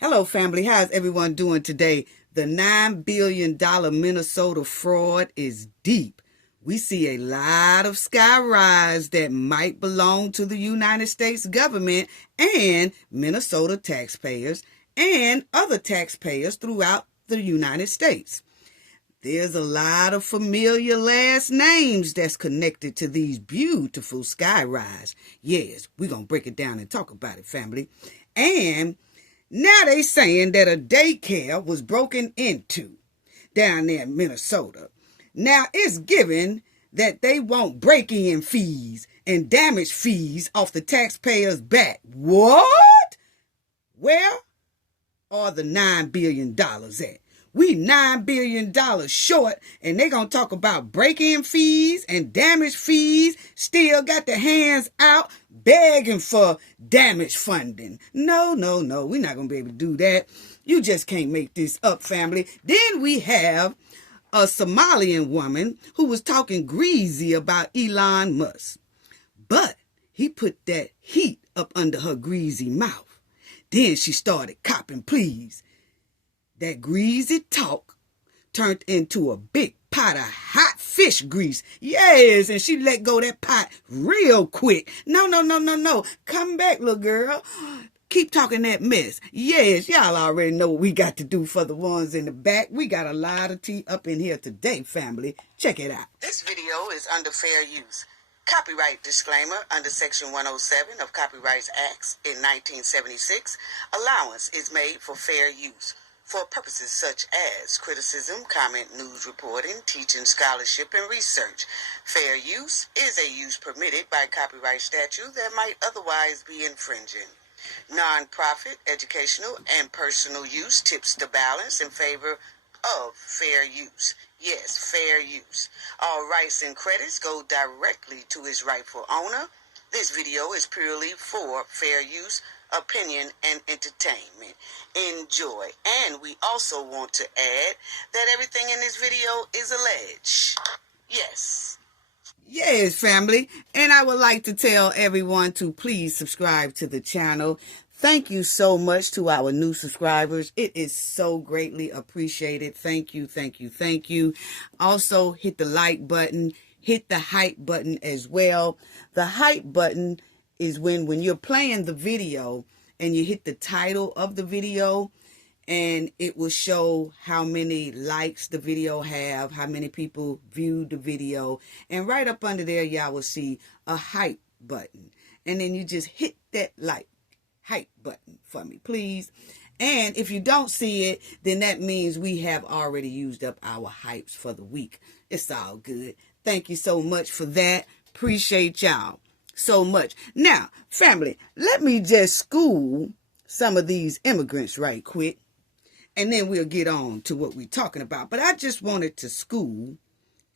Hello, family. How's everyone doing today? The $9 billion Minnesota fraud is deep. We see a lot of sky rise that might belong to the United States government and Minnesota taxpayers and other taxpayers throughout the United States. There's a lot of familiar last names that's connected to these beautiful sky rise. Yes, we're going to break it down and talk about it, family. And now they saying that a daycare was broken into down there in Minnesota. Now it's given that they want break-in fees and damage fees off the taxpayers' back. What? Where are the $9 billion at? We $9 billion short, and they gonna talk about break-in fees and damage fees, still got their hands out begging for damage funding. No, we're not gonna be able to do that. You just can't make this up, family. Then we have a Somalian woman who was talking greasy about Elon Musk, but he put that heat up under her greasy mouth. Then she started copping pleas. That greasy talk turned into a big pot of hot fish grease. Yes, and she let go of that pot real quick. No. Come back, little girl. Keep talking that mess. Yes, y'all already know what we got to do for the ones in the back. We got a lot of tea up in here today, family. Check it out. This video is under fair use. Copyright disclaimer under Section 107 of Copyrights Acts in 1976. Allowance is made for fair use for purposes such as criticism, comment, news reporting, teaching, scholarship, and research. Fair use is a use permitted by copyright statute that might otherwise be infringing. Non-profit, educational, and personal use tips the balance in favor of fair use. Yes, fair use. All rights and credits go directly to its rightful owner. This video is purely for fair use, opinion, and entertainment. Enjoy. And we also want to add that everything in this video is alleged. Yes, family. And I would like to tell everyone to please subscribe to the channel. Thank you so much to our new subscribers. It is so greatly appreciated. Thank you. Also, hit the like button. Hit the hype button as well. The hype button is when you're playing the video and you hit the title of the video, and it will show how many likes the video have, how many people viewed the video. And right up under there, y'all will see a hype button. And then you just hit that hype button for me, please. And if you don't see it, then that means we have already used up our hypes for the week. It's all good. Thank you so much for that. Appreciate y'all so much. Now, family, let me just school some of these immigrants right quick, and then we'll get on to what we're talking about. But I just wanted to school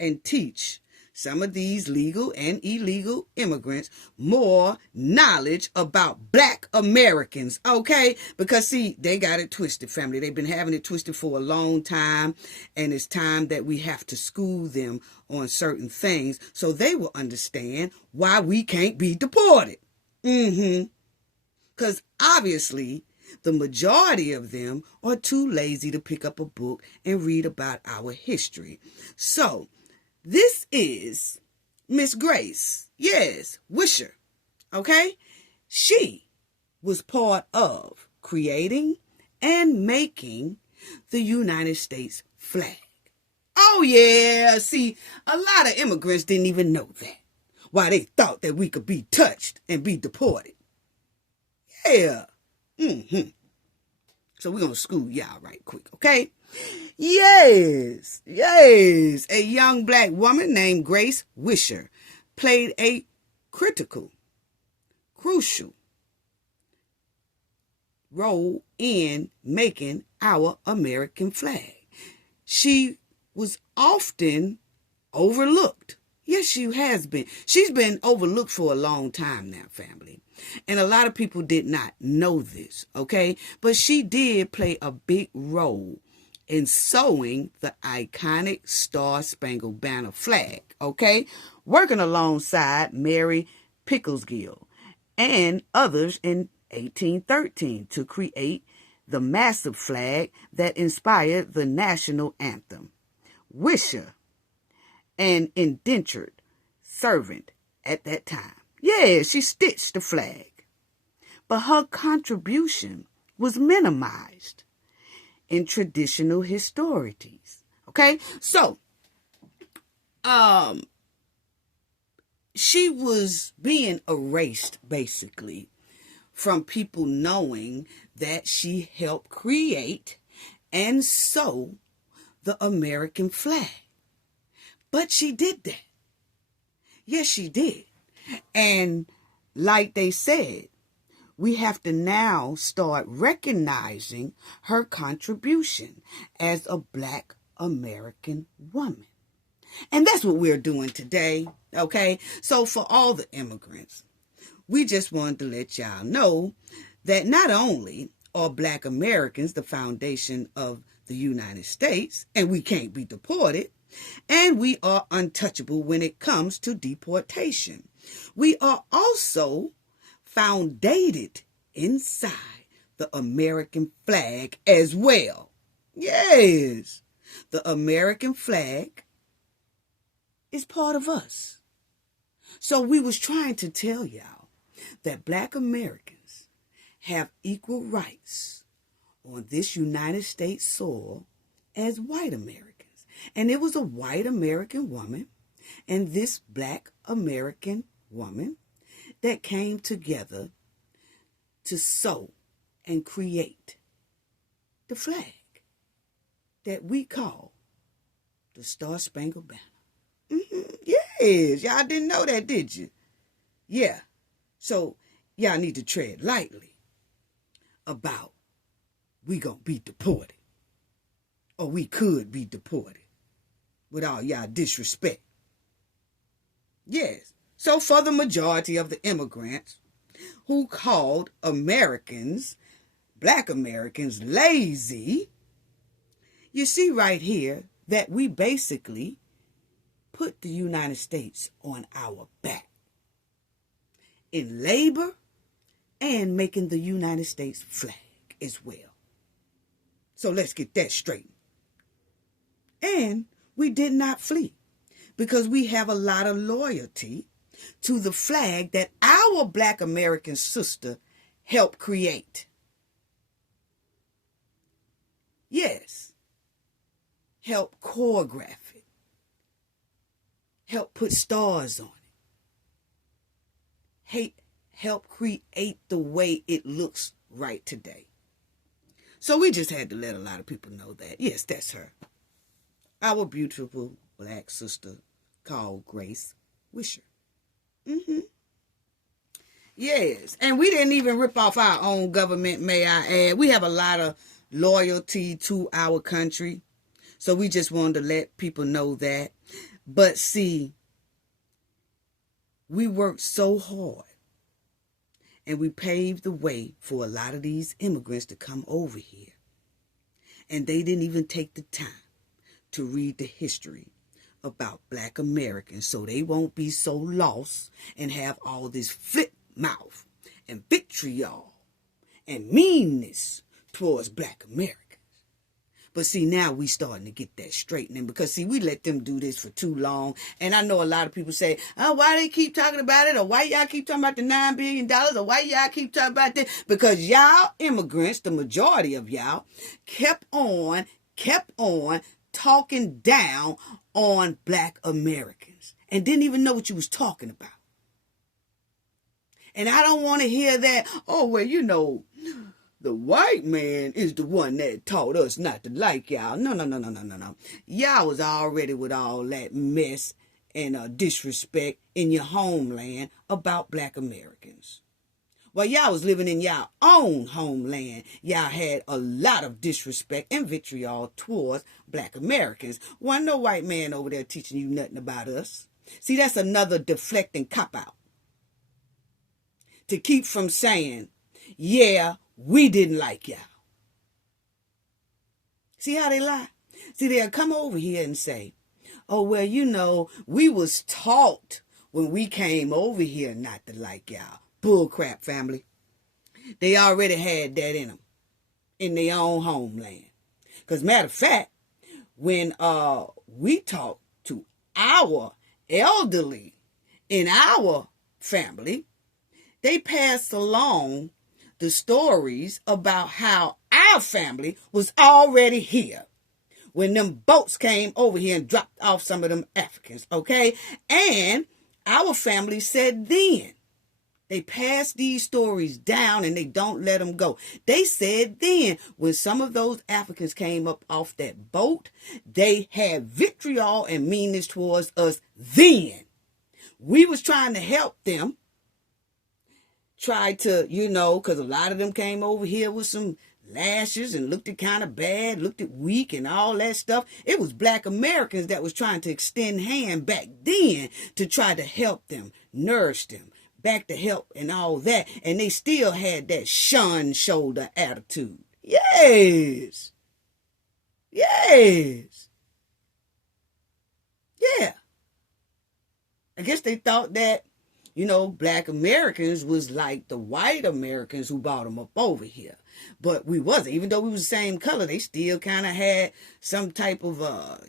and teach some of these legal and illegal immigrants more knowledge about Black Americans, okay? Because, see, they got it twisted, family. They've been having it twisted for a long time, and it's time that we have to school them on certain things so they will understand why we can't be deported. Because, obviously, the majority of them are too lazy to pick up a book and read about our history. So, this is Miss Grace, yes, Wisher, okay? She was part of creating and making the United States flag. Oh, yeah, see, a lot of immigrants didn't even know that. Why, they thought that we could be touched and be deported. Yeah. So we're going to school y'all right quick, okay? Yes. A young Black woman named Grace Wisher played a crucial role in making our American flag. She was often overlooked. Yes, she has been. She's been overlooked for a long time now, family. And a lot of people did not know this, okay? But she did play a big role in sewing the iconic Star-Spangled Banner flag, okay? Working alongside Mary Pickersgill and others in 1813 to create the massive flag that inspired the national anthem. Wisher, an indentured servant at that time. Yeah, she stitched the flag. But her contribution was minimized in traditional historieties. Okay? So, she was being erased, basically, from people knowing that she helped create and sew the American flag. But she did that. Yes, she did. And like they said, we have to now start recognizing her contribution as a Black American woman. And that's what we're doing today, okay? So for all the immigrants, we just wanted to let y'all know that not only are Black Americans the foundation of the United States, and we can't be deported, and we are untouchable when it comes to deportation. We are also founded inside the American flag as well. Yes, the American flag is part of us. So we was trying to tell y'all that Black Americans have equal rights on this United States soil as white Americans. And it was a white American woman and this Black American woman that came together to sew and create the flag that we call the Star-Spangled Banner. Yes, y'all didn't know that, did you? Yeah. So y'all need to tread lightly about we gonna be deported. Or we could be deported with all y'all disrespect. Yes. So for the majority of the immigrants who called Americans, Black Americans, lazy, you see right here that we basically put the United States on our back in labor and making the United States flag as well. So let's get that straight. And we did not flee because we have a lot of loyalty to the flag that our Black American sister helped create. Yes. Help choreograph it. Help put stars on it. Help create the way it looks right today. So we just had to let a lot of people know that. Yes, that's her. Our beautiful Black sister called Grace Wisher. Yes, and we didn't even rip off our own government, may I add. We have a lot of loyalty to our country. So we just wanted to let people know that. But see, we worked so hard and we paved the way for a lot of these immigrants to come over here. And they didn't even take the time to read the history about Black Americans so they won't be so lost and have all this flip mouth and vitriol and meanness towards Black Americans. But see, now we starting to get that straightening because, see, we let them do this for too long. And I know a lot of people say, oh, why they keep talking about it? Or why y'all keep talking about the $9 billion? Or why y'all keep talking about this? Because y'all immigrants, the majority of y'all, kept on talking down on Black Americans and didn't even know what you was talking about. And I don't want to hear that, oh, well, you know, the white man is the one that taught us not to like y'all. No. Y'all was already with all that mess and disrespect in your homeland about Black Americans. While y'all was living in y'all own homeland, y'all had a lot of disrespect and vitriol towards Black Americans. Wasn't no white man over there teaching you nothing about us. See, that's another deflecting cop-out. To keep from saying, yeah, we didn't like y'all. See how they lie? See, they'll come over here and say, oh, well, you know, we was taught when we came over here not to like y'all. Bull crap, family. They already had that in them. in their own homeland. Because matter of fact, when we talk to our elderly in our family, they passed along the stories about how our family was already here when them boats came over here and dropped off some of them Africans, okay? And our family said then, they pass these stories down and they don't let them go. They said then, when some of those Africans came up off that boat, they had vitriol and meanness towards us then. We was trying to help them. Tried to, because a lot of them came over here with some lashes and looked it kind of bad, looked it weak and all that stuff. It was Black Americans that was trying to extend hand back then to try to help them, nourish them, back to help and all that. And they still had that shun shoulder attitude. Yes. Yes. Yeah. I guess they thought that, Black Americans was like the white Americans who brought them up over here. But we wasn't. Even though we was the same color, they still kind of had some type of,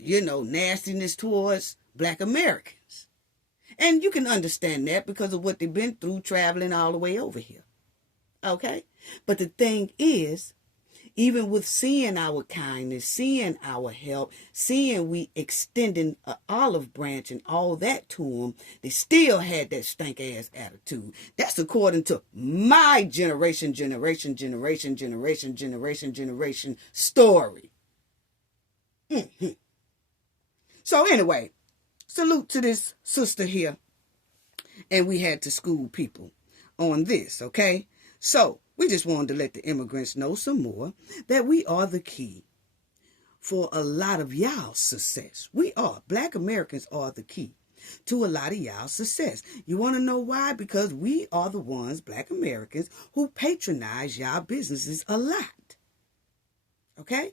nastiness towards Black Americans. And you can understand that because of what they've been through traveling all the way over here. Okay? But the thing is, even with seeing our kindness, seeing our help, seeing we extending an olive branch and all that to them, they still had that stank-ass attitude. That's according to my generation story. Mm-hmm. So anyway, salute to this sister here. And we had to school people on this, okay? So, we just wanted to let the immigrants know some more that we are the key for a lot of y'all's success. We are. Black Americans are the key to a lot of y'all's success. You want to know why? Because we are the ones, Black Americans, who patronize y'all businesses a lot. Okay?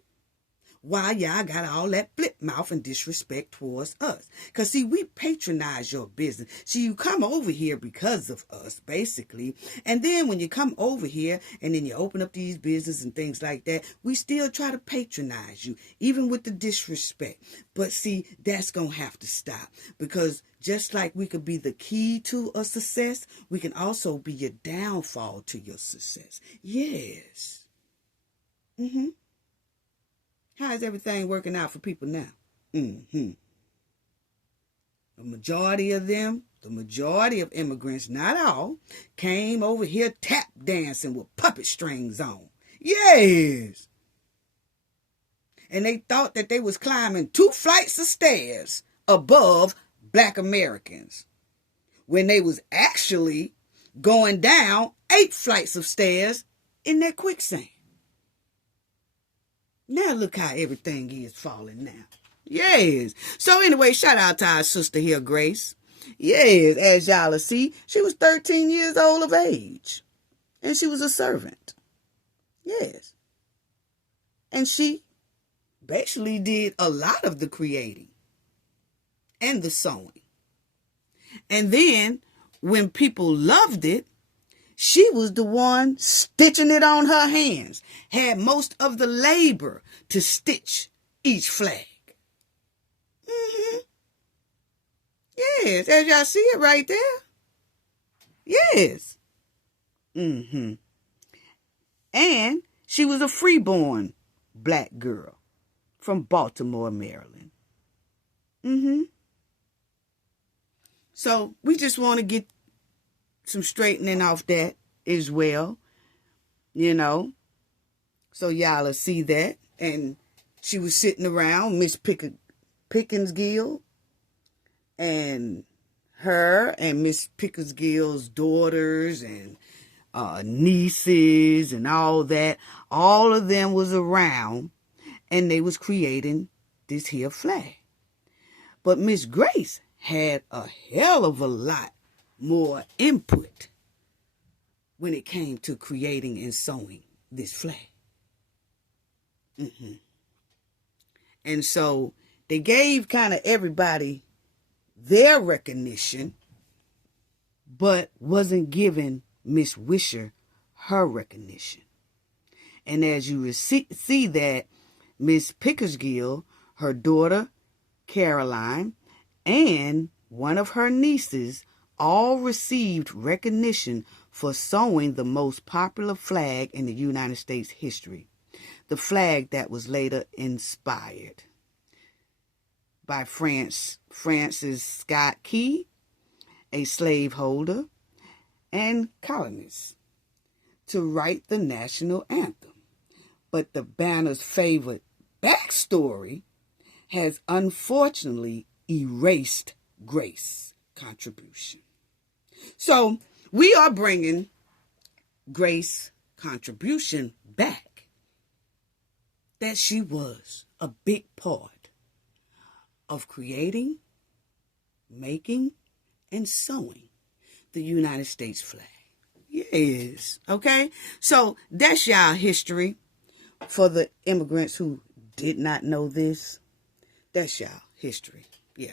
Why y'all got all that flip mouth and disrespect towards us? Because, see, we patronize your business. See, you come over here because of us, basically. And then when you come over here and then you open up these businesses and things like that, we still try to patronize you, even with the disrespect. But, see, that's going to have to stop. Because just like we could be the key to a success, we can also be your downfall to your success. Yes. Mm-hmm. How is everything working out for people now? Mm-hmm. The majority of them, the majority of immigrants, not all, came over here tap dancing with puppet strings on. Yes. And they thought that they was climbing 2 flights of stairs above Black Americans, when they was actually going down 8 flights of stairs in that quicksand. Now look how everything is falling now. Yes. So anyway, shout out to our sister here, Grace. Yes, as y'all will see, she was 13 years old of age. And she was a servant. Yes. And she basically did a lot of the creating and the sewing. And then when people loved it, she was the one stitching it on her hands, had most of the labor to stitch each flag. Mm-hmm. Yes, as y'all see it right there. Yes. Mm-hmm. And she was a freeborn Black girl from Baltimore, Maryland. Mm-hmm. So we just want to get some straightening off that as well, so y'all will see that. And she was sitting around Miss Pickersgill, and her and Miss Pickersgill's daughters and nieces and all that, all of them was around, and they was creating this here flag. But Miss Grace had a hell of a lot more input when it came to creating and sewing this flag. Mm-hmm. And so they gave kind of everybody their recognition, but wasn't giving Miss Wisher her recognition. And as you see that Miss Pickersgill, her daughter Caroline, and one of her nieces all received recognition for sewing the most popular flag in the United States history, the flag that was later inspired by Francis Scott Key, a slaveholder and colonist, to write the national anthem. But the banner's favorite backstory has unfortunately erased Grace's contribution. So we are bringing Grace's contribution back, that she was a big part of creating, making, and sewing the United States flag. Yes, okay? So that's y'all history. For the immigrants who did not know this, that's y'all history. Yeah.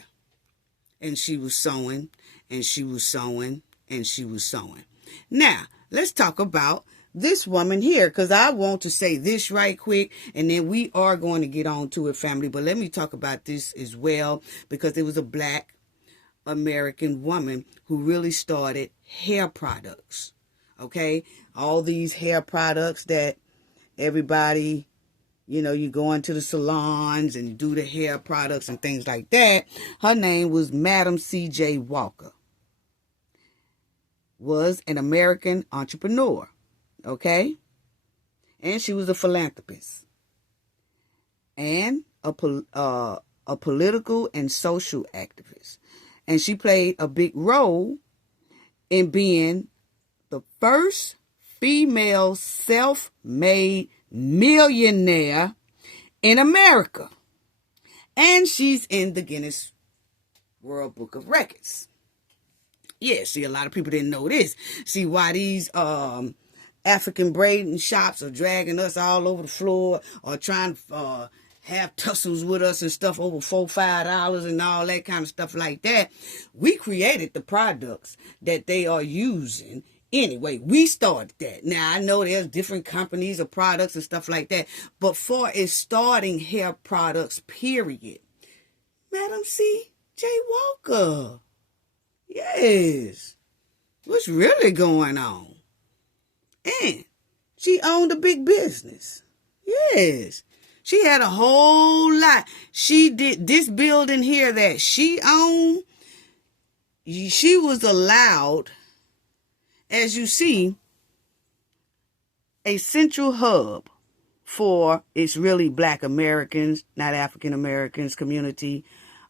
And she was sewing, and she was sewing, and she was sewing. Now, let's talk about this woman here, because I want to say this right quick, and then we are going to get on to it, family. But let me talk about this as well, because there was a Black American woman who really started hair products. Okay? All these hair products that everybody, you go into the salons and do the hair products and things like that. Her name was Madam C.J. Walker. Was an American entrepreneur. Okay? And she was a philanthropist. And a political and social activist. And she played a big role in being the first female self-made millionaire in America. And she's in the Guinness World Book of Records. Yeah, see, a lot of people didn't know this. See, why these African braiding shops are dragging us all over the floor or trying to have tussles with us and stuff over $4, $5 and all that kind of stuff like that. We created the products that they are using. Anyway, we started that. Now, I know there's different companies or products and stuff like that, but for a starting hair products, period, Madam C.J. Walker. Yes. What's really going on? And she owned a big business. Yes. She had a whole lot. She did this building here that she owned. She was allowed, as you see, a central hub for its really Black Americans, not African Americans community,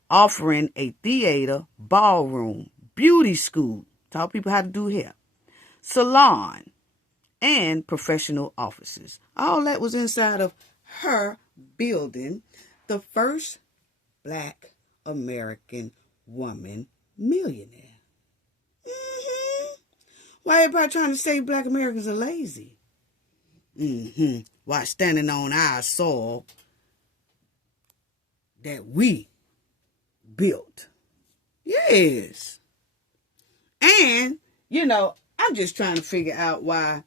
offering a theater, ballroom, beauty school, taught people how to do hair, salon, and professional offices. All that was inside of her building, the first Black American woman millionaire. Why everybody trying to say Black Americans are lazy? While standing on our soil that we built. Yes. And, I'm just trying to figure out why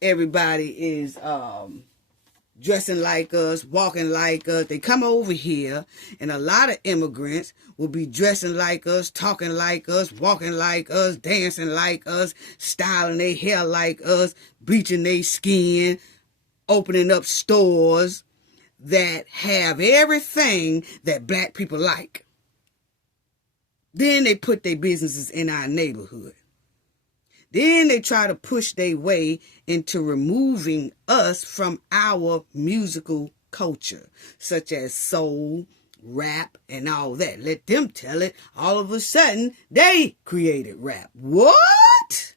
everybody is dressing like us, walking like us. They come over here, and a lot of immigrants will be dressing like us, talking like us, walking like us, dancing like us, styling their hair like us, bleaching their skin, opening up stores that have everything that Black people like. Then they put their businesses in our neighborhood. Then they try to push their way into removing us from our musical culture, such as soul, rap, and all that. Let them tell it. All of a sudden, they created rap. What?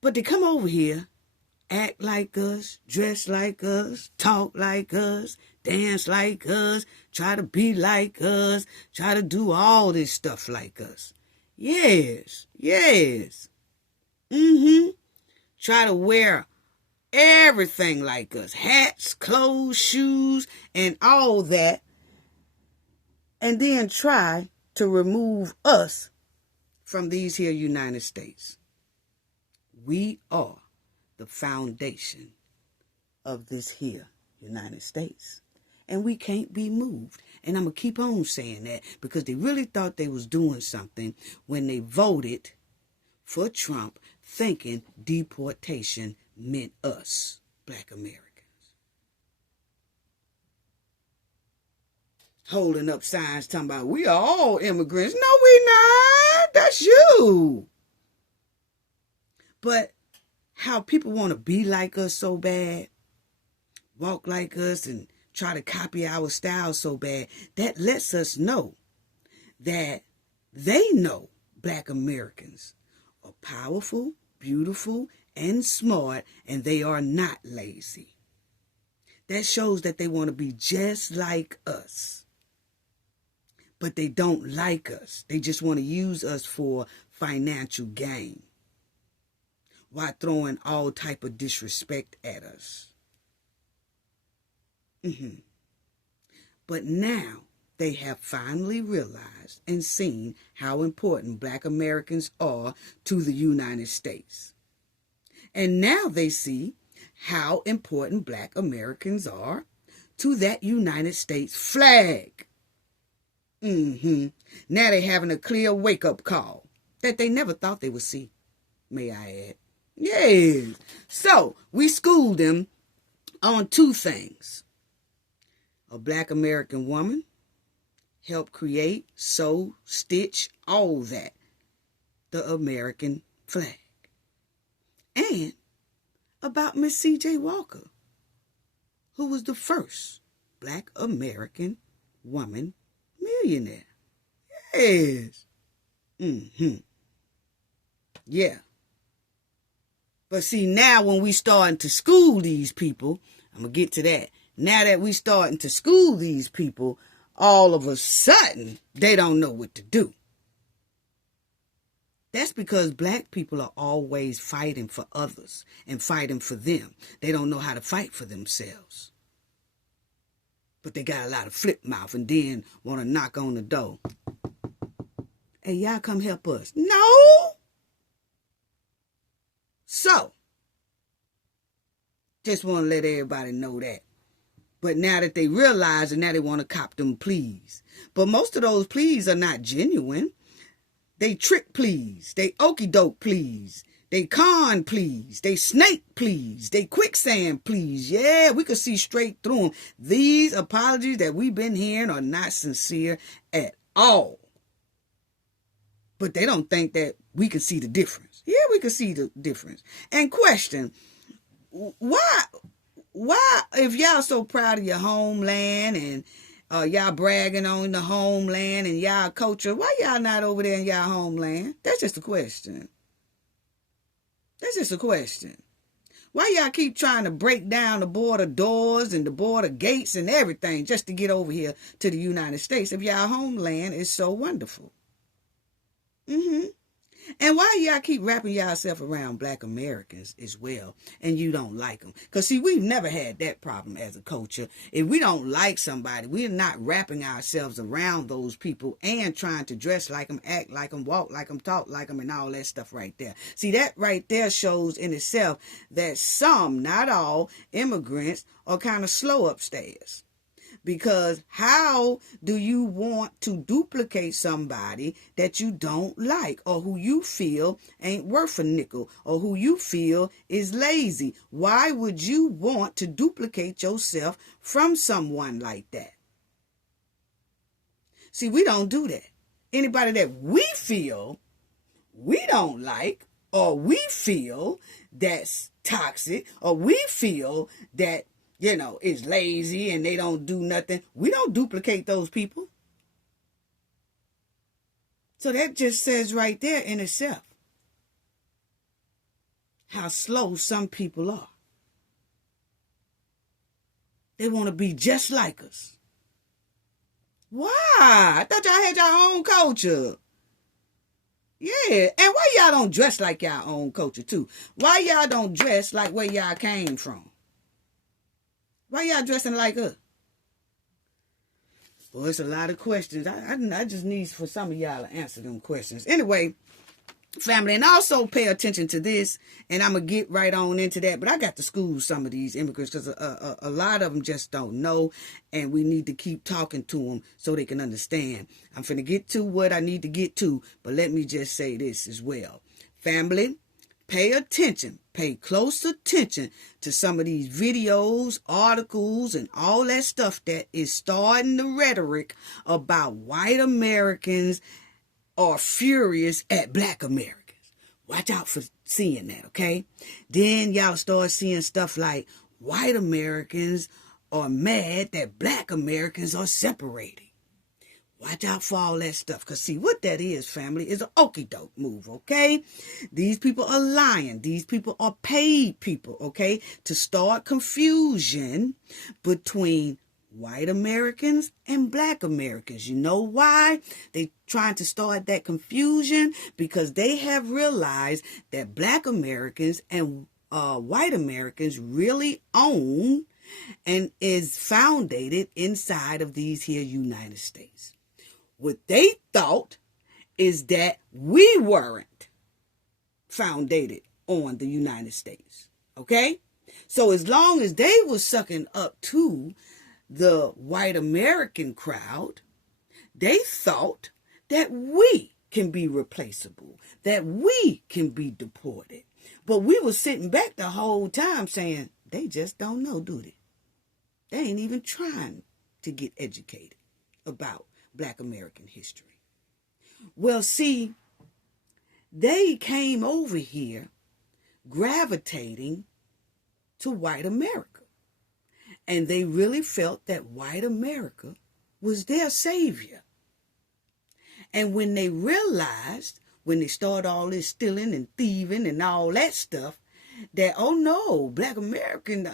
But they come over here, act like us, dress like us, talk like us, dance like us, try to be like us, try to do all this stuff like us. Yes. Try to wear everything like us. Hats, clothes, shoes, and all that. And then try to remove us from these here United States. We are the foundation of this here United States. And we can't be moved. And I'm going to keep on saying that because they really thought they was doing something when they voted for Trump, thinking deportation meant us, Black Americans. Holding up signs talking about we are all immigrants. No, we not. That's you. But how people want to be like us so bad, walk like us and try to copy our style so bad, that lets us know that they know Black Americans are powerful, beautiful, and smart, and they are not lazy. That shows that they want to be just like us. But they don't like us. They just want to use us for financial gain while throwing all type of disrespect at us. But now they have finally realized and seen how important Black Americans are to the United States. And now they see how important Black Americans are to that United States flag. Now they're having a clear wake-up call that they never thought they would see, may I add. Yes. So we schooled them on two things. A Black American woman helped create, sew, stitch, all that, the American flag. And about Miss C.J. Walker, who was the first Black American woman millionaire. Yes. Yeah. But see, now when we starting to school these people, I'm going to get to that. Now that we starting to school these people, all of a sudden, they don't know what to do. That's because Black people are always fighting for others and fighting for them. They don't know how to fight for themselves. But they got a lot of flip mouth and then want to knock on the door. Hey, y'all come help us. No! So, just want to let everybody know that. But now that they realize and now they want to cop them pleas. But most of those pleas are not genuine. They trick pleas. They okie doke pleas. They con pleas. They snake pleas. They quicksand pleas. Yeah, we could see straight through them. These apologies that we've been hearing are not sincere at all. But they don't think that we can see the difference. Yeah, we can see the difference. And question, why, if y'all so proud of your homeland and y'all bragging on the homeland and y'all culture, why y'all not over there in y'all homeland? That's just a question. That's just a question. Why y'all keep trying to break down the border doors and the border gates and everything just to get over here to the United States if y'all homeland is so wonderful? And why y'all keep wrapping yourself around Black Americans as well and you don't like them? Because, see, we've never had that problem as a culture. If we don't like somebody, we're not wrapping ourselves around those people and trying to dress like them, act like them, walk like them, talk like them, and all that stuff right there. See, that right there shows in itself that some, not all, immigrants are kind of slow upstairs. Because how do you want to duplicate somebody that you don't like or who you feel ain't worth a nickel or who you feel is lazy? Why would you want to duplicate yourself from someone like that? See, we don't do that. Anybody that we feel we don't like or we feel that's toxic or we feel that is lazy and they don't do nothing. We don't duplicate those people. So that just says right there in itself how slow some people are. They want to be just like us. Why? I thought y'all had your own culture. Yeah, and why y'all don't dress like y'all own culture too? Why y'all don't dress like where y'all came from? Why y'all dressing like us? Well, it's a lot of questions. I just need for some of y'all to answer them questions. Anyway, Family, and also pay attention to this, and I'm going to get right on into that, but I got to school some of these immigrants because a lot of them just don't know, and we need to keep talking to them so they can understand. I'm finna get to what I need to get to, but let me just say this as well. Family, pay attention, pay close attention to some of these videos, articles, and all that stuff that is starting the rhetoric about white Americans are furious at black Americans. Watch out for seeing that, okay? Then y'all start seeing stuff like white Americans are mad that black Americans are separating. Watch out for all that stuff. Because see, what that is, family, is an okie-doke move, okay? These people are lying. These people are paid people, okay? To start confusion between white Americans and black Americans. You know why? They trying to start that confusion because they have realized that black Americans and white Americans really own and is founded inside of these here United States. What they thought is that we weren't founded on the United States. Okay? So as long as they were sucking up to the white American crowd, they thought that we can be replaceable, that we can be deported. But we were sitting back the whole time saying, they just don't know, do they? They ain't even trying to get educated about black American history. Well, see, they came over here gravitating to white America. And they really felt that white America was their savior. And when they realized, when they started all this stealing and thieving and all that stuff, that, oh no, black American,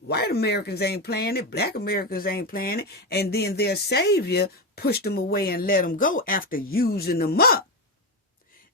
white Americans ain't playing it, black Americans ain't playing it, and then their savior pushed them away and let them go after using them up.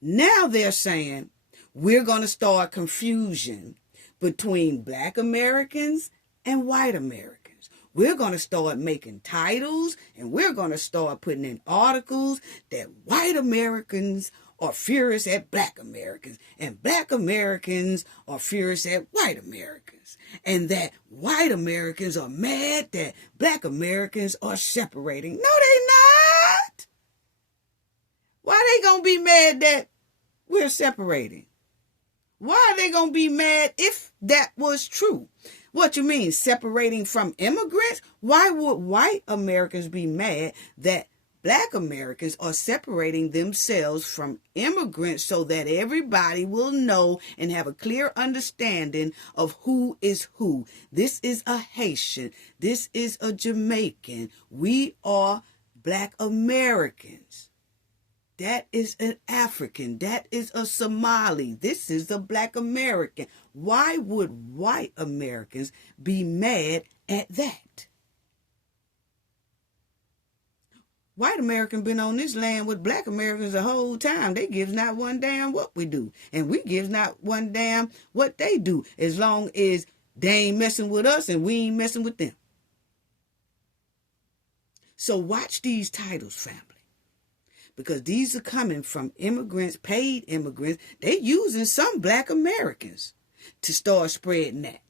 Now they're saying, we're going to start confusion between black Americans and white Americans. We're going to start making titles and we're going to start putting in articles that white Americans are furious at black Americans and black Americans are furious at white Americans, and that white Americans are mad that black Americans are separating. No, they not. Why they going to be mad that we're separating? Why are they going to be mad if that was true? What you mean, separating from immigrants? Why would white Americans be mad that black Americans are separating themselves from immigrants so that everybody will know and have a clear understanding of who is who? This is a Haitian. This is a Jamaican. We are black Americans. That is an African. That is a Somali. This is a black American. Why would white Americans be mad at that? White Americans been on this land with black Americans the whole time. They gives not one damn what we do. And we gives not one damn what they do. As long as they ain't messing with us and we ain't messing with them. So watch these titles, family. Because these are coming from immigrants, paid immigrants. They using some black Americans to start spreading that.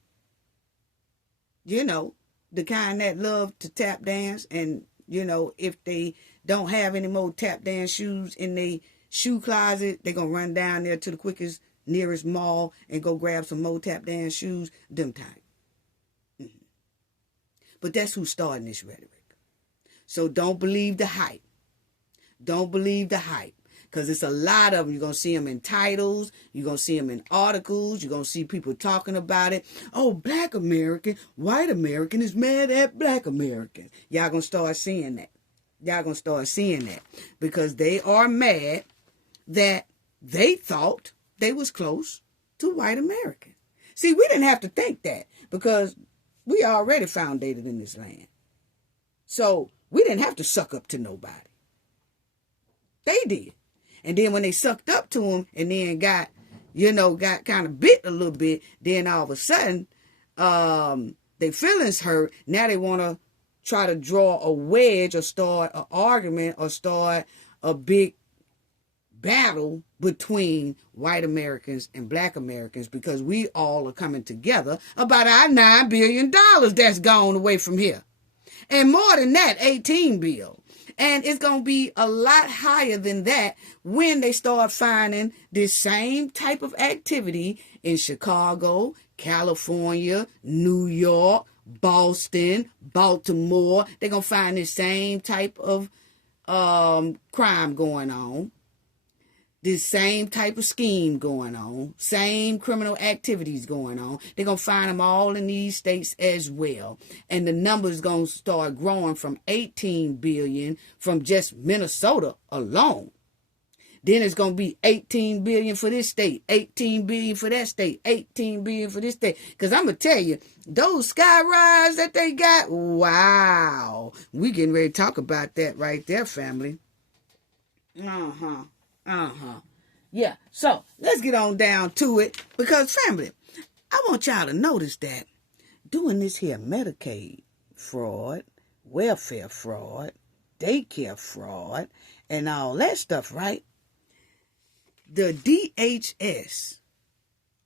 You know, the kind that love to tap dance. And, you know, if they don't have any more tap dance shoes in their shoe closet, they're going to run down there to the quickest, nearest mall and go grab some more tap dance shoes. Them type. Mm-hmm. But that's who's starting this rhetoric. So don't believe the hype. Don't believe the hype, because it's a lot of them. You're going to see them in titles. You're going to see them in articles. You're going to see people talking about it. Oh, black American, white American is mad at black Americans. Y'all going to start seeing that. Y'all going to start seeing that because they are mad that they thought they was close to white Americans. See, we didn't have to think that because we already founded in this land. So we didn't have to suck up to nobody. They did. And then when they sucked up to them and then got kind of bit a little bit, then all of a sudden, their feelings hurt. Now they want to try to draw a wedge or start an argument or start a big battle between white Americans and black Americans, because we all are coming together about our $9 billion that's gone away from here. And more than that, 18 bill. And it's going to be a lot higher than that when they start finding this same type of activity in Chicago, California, New York, Boston, Baltimore. They're going to find this same type of crime going on. This same type of scheme going on, same criminal activities going on. They're going to find them all in these states as well. And the number's going to start growing from 18 billion from just Minnesota alone. Then it's going to be 18 billion for this state, 18 billion for that state, 18 billion for this state. Because I'm going to tell you, those sky rides that they got, wow. We getting ready to talk about that right there, family. Yeah, so let's get on down to it, because family, I want y'all to notice that doing this here Medicaid fraud, welfare fraud, daycare fraud, and all that stuff, right? The DHS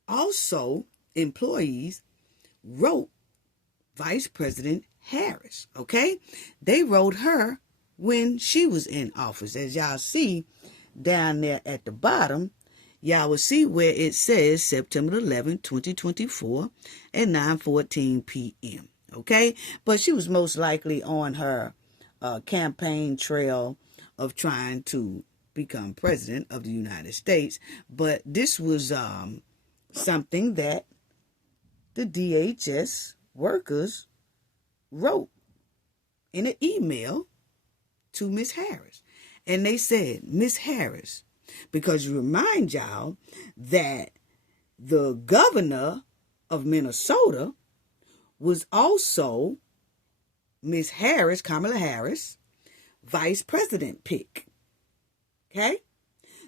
also employees wrote Vice President Harris, okay? They wrote her when she was in office. As y'all see down there at the bottom, y'all will see where it says September 11, 2024 at 9:14 p.m. Okay? But she was most likely on her campaign trail of trying to become president of the United States. But this was something that the DHS workers wrote in an email to Miss Harris. And they said, Miss Harris, because you remind y'all that the governor of Minnesota was also Miss Harris, Kamala Harris, vice president pick. Okay?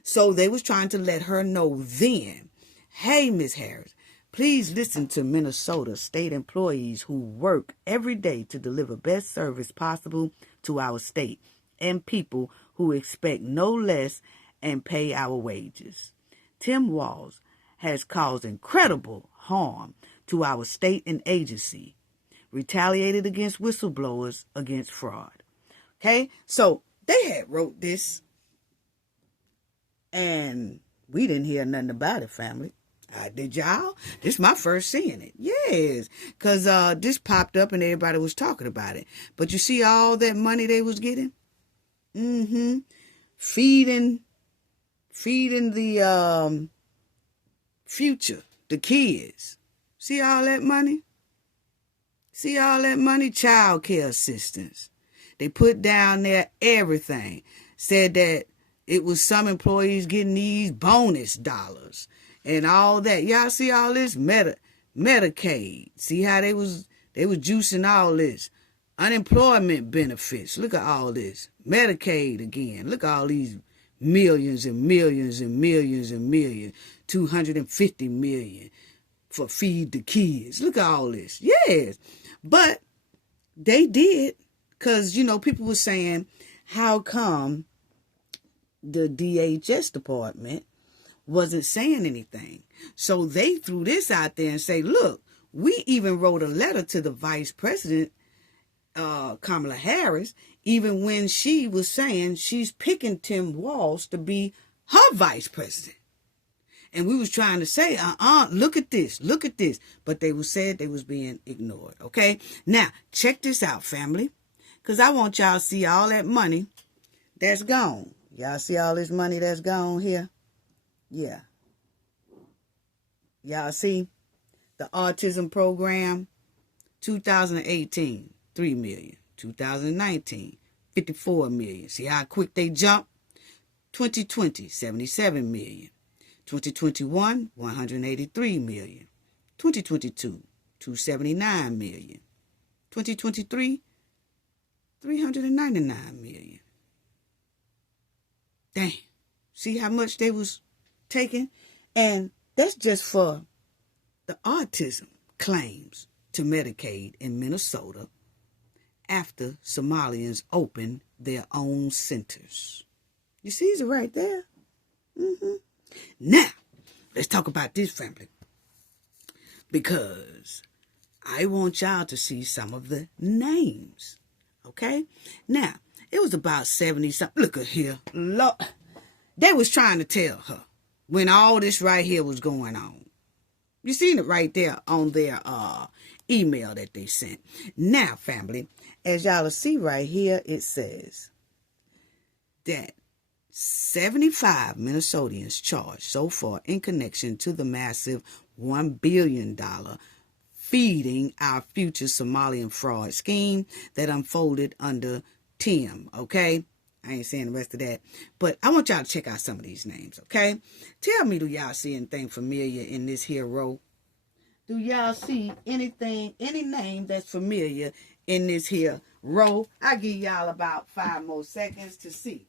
So they was trying to let her know then, hey, Miss Harris, please listen to Minnesota state employees who work every day to deliver best service possible to our state and people who expect no less and pay our wages. Tim Walz has caused incredible harm to our state and agency, retaliated against whistleblowers against fraud. Okay, so they had wrote this, and we didn't hear nothing about it, family. Did y'all? This is my first seeing it. Yes, because this popped up and everybody was talking about it. But you see all that money they was getting? Feeding the future, the kids. See all that money? See all that money? Child care assistance. They put down there everything. Said that it was some employees getting these bonus dollars and all that. Y'all see all this? Medicaid. See how they was juicing all this. Unemployment benefits. Look at all this. Medicaid again. Look at all these millions and millions and millions and millions. 250 million for feed the kids. Look at all this. Yes. But they did, because, people were saying, how come the DHS department wasn't saying anything? So they threw this out there and say, look, we even wrote a letter to the vice president, Kamala Harris, even when she was saying she's picking Tim Walz to be her vice president. And we was trying to say, look at this. But they said they was being ignored, okay? Now, check this out, family, because I want y'all to see all that money that's gone. Y'all see all this money that's gone here? Yeah. Y'all see the autism program, 2018. 3 million. 2019, 54 million. See how quick they jump? 2020, 77 million. 2021, 183 million. 2022, 279 million. 2023, 399 million. Dang. See how much they was taking? And that's just for the autism claims to Medicaid in Minnesota after Somalians opened their own centers. You see it right there? Now, let's talk about this family, because I want y'all to see some of the names. Okay? Now, it was about 70 something. Look at here. Lord. They was trying to tell her when all this right here was going on. You seen it right there on their email that they sent. Now, family, as y'all will see right here, it says that 75 Minnesotans charged so far in connection to the massive $1 billion feeding our future Somalian fraud scheme that unfolded under Tim, okay? I ain't saying the rest of that, but I want y'all to check out some of these names, okay? Tell me, do y'all see anything familiar in this here row? Do y'all see anything, any name that's familiar in this here row? I'll give y'all about 5 more seconds to see.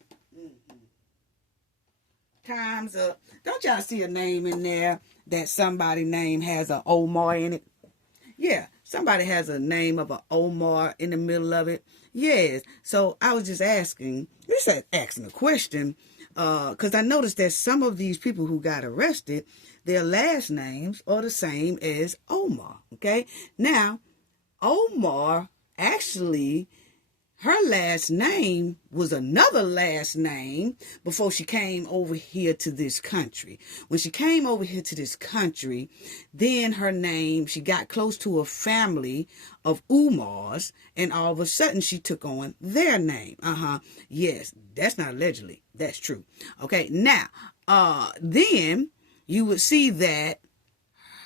Time's up. Don't y'all see a name in there that somebody name has an Omar in it? Yeah, somebody has a name of an Omar in the middle of it. Yes. So I was just asking a question, because I noticed that some of these people who got arrested, their last names are the same as Omar. Okay. Now, Omar actually, her last name was another last name before she came over here to this country. When she came over here to this country, then her name, she got close to a family of Umars, and all of a sudden she took on their name. Yes, that's not allegedly. That's true. Okay, now, then you would see that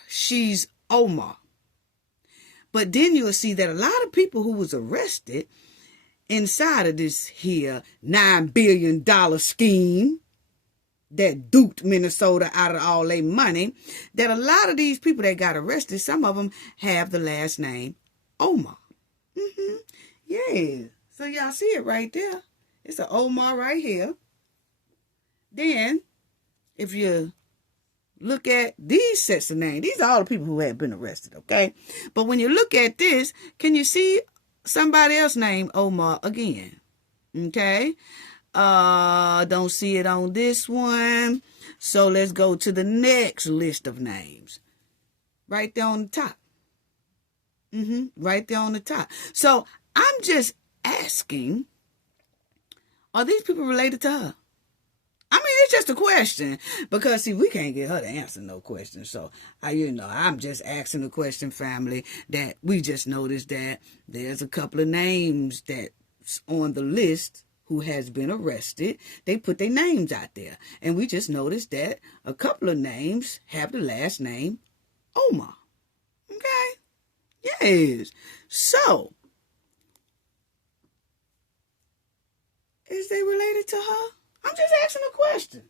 she's Omar. But then you will see that a lot of people who was arrested inside of this here $9 billion scheme that duped Minnesota out of all their money, that a lot of these people that got arrested, some of them have the last name Omar. Yeah. So y'all see it right there. It's an Omar right here. Then, if you look at these sets of names, these are all the people who have been arrested, okay? But when you look at this, can you see somebody else named Omar again? Okay. Don't see it on this one. So let's go to the next list of names. Right there on the top. Right there on the top. So I'm just asking, are these people related to her? I mean, it's just a question, because see, we can't get her to answer no question. So I'm just asking the question, family, that we just noticed that there's a couple of names that's on the list who has been arrested. They put their names out there, and we just noticed that a couple of names have the last name Omar. Okay? Yes. So, is they related to her? I'm just asking a question.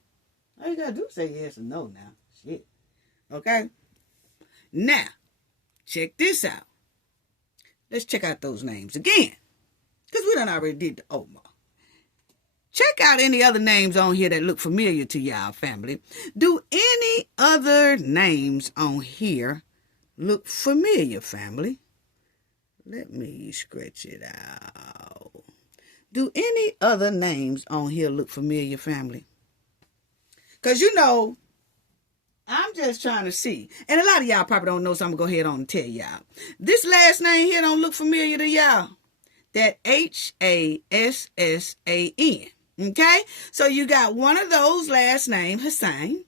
All you gotta do is say yes or no now. Shit. Okay? Now, check this out. Let's check out those names again, because we done already did the Omar. Check out any other names on here that look familiar to y'all, family. Do any other names on here look familiar, family? Let me scratch it out. Do any other names on here look familiar, family? Because, I'm just trying to see. And a lot of y'all probably don't know, so I'm going to go ahead on and tell y'all. This last name here don't look familiar to y'all. That Hassan. Okay? So you got one of those last names, Hassan.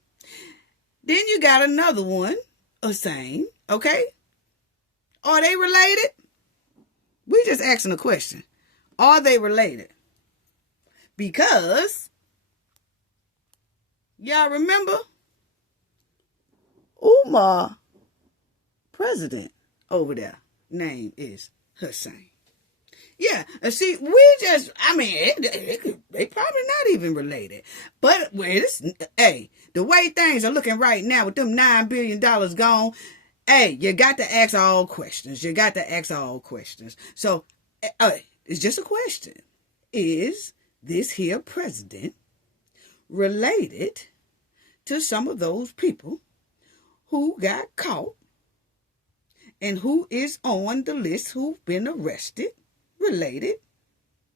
Then you got another one, Hassan. Okay? Are they related? We just asking a question. Are they related? Because, y'all remember, Umar, president over there, name is Hassan. Yeah, see, they probably not even related. But, the way things are looking right now with them $9 billion gone, you got to ask all questions. So, it's just a question. Is this here president related to some of those people who got caught and who is on the list who've been arrested related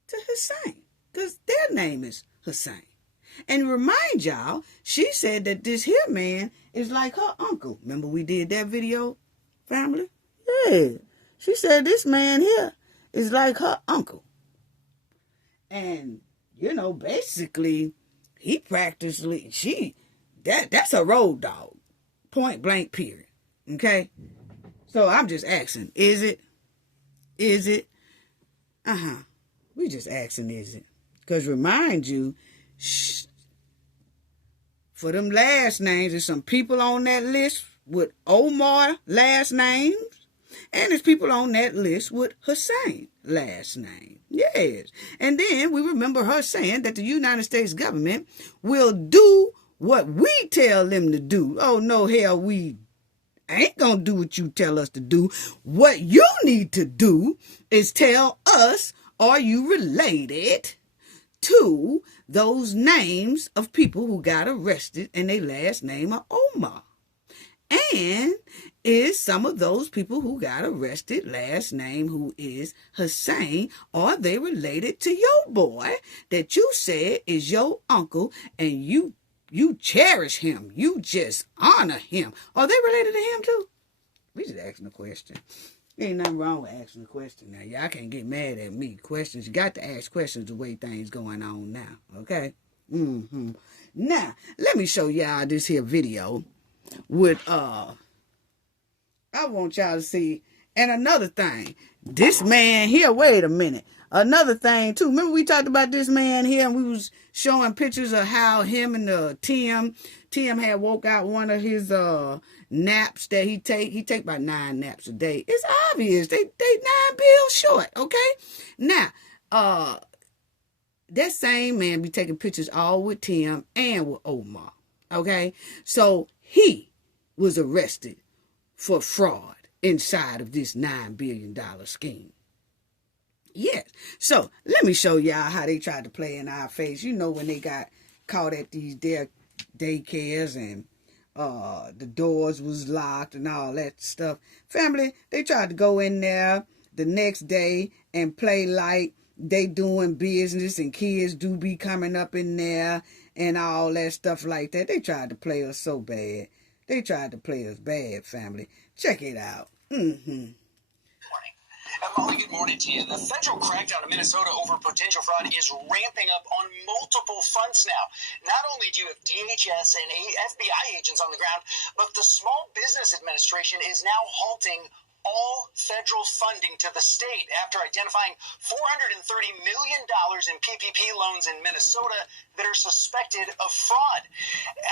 to Hassan? Because their name is Hassan. And remind y'all, she said that this here man is like her uncle. Remember we did that video, family? Yeah. She said this man here is like her uncle. And, basically, he practically, that's a road dog. Point blank, period. Okay? So I'm just asking, is it? Is it? We just asking, is it? Because remind you, for them last names, there's some people on that list with Omar last names, and there's people on that list with Hussein last name. Yes. And then we remember her saying that the United States government will do what we tell them to do. Oh, no, hell, we ain't gonna do what you tell us to do. What you need to do is tell us, are you related to those names of people who got arrested and their last name are Omar? And is some of those people who got arrested last name who is Hussein, are they related to your boy that you said is your uncle and you cherish him, you just honor him? Are they related to him too? We just asking a question. Ain't nothing wrong with asking a question. Now, y'all can't get mad at me. Questions, you got to ask questions the way things going on now, okay? Now, let me show y'all this here video with, I want y'all to see, and another thing, this man here, wait a minute, another thing too, remember we talked about this man here, and we was showing pictures of how him and Tim had woke out one of his naps that he take about 9 naps a day. It's obvious they 9 bills short, okay? Now, that same man be taking pictures all with Tim and with Omar, okay? So he was arrested for fraud inside of this $9 billion scheme. Yes. So let me show y'all how they tried to play in our face. You know, when they got caught at these daycares and the doors was locked and all that stuff. Family, they tried to go in there the next day and play like they doing business and kids do be coming up in there and all that stuff like that. They tried to play us so bad. They tried to play us bad, family. Check it out. Molly, good morning to you. The federal crackdown in Minnesota over potential fraud is ramping up on multiple fronts now. Not only do you have DHS and FBI agents on the ground, but the Small Business Administration is now halting all federal funding to the state after identifying $430 million in PPP loans in Minnesota that are suspected of fraud.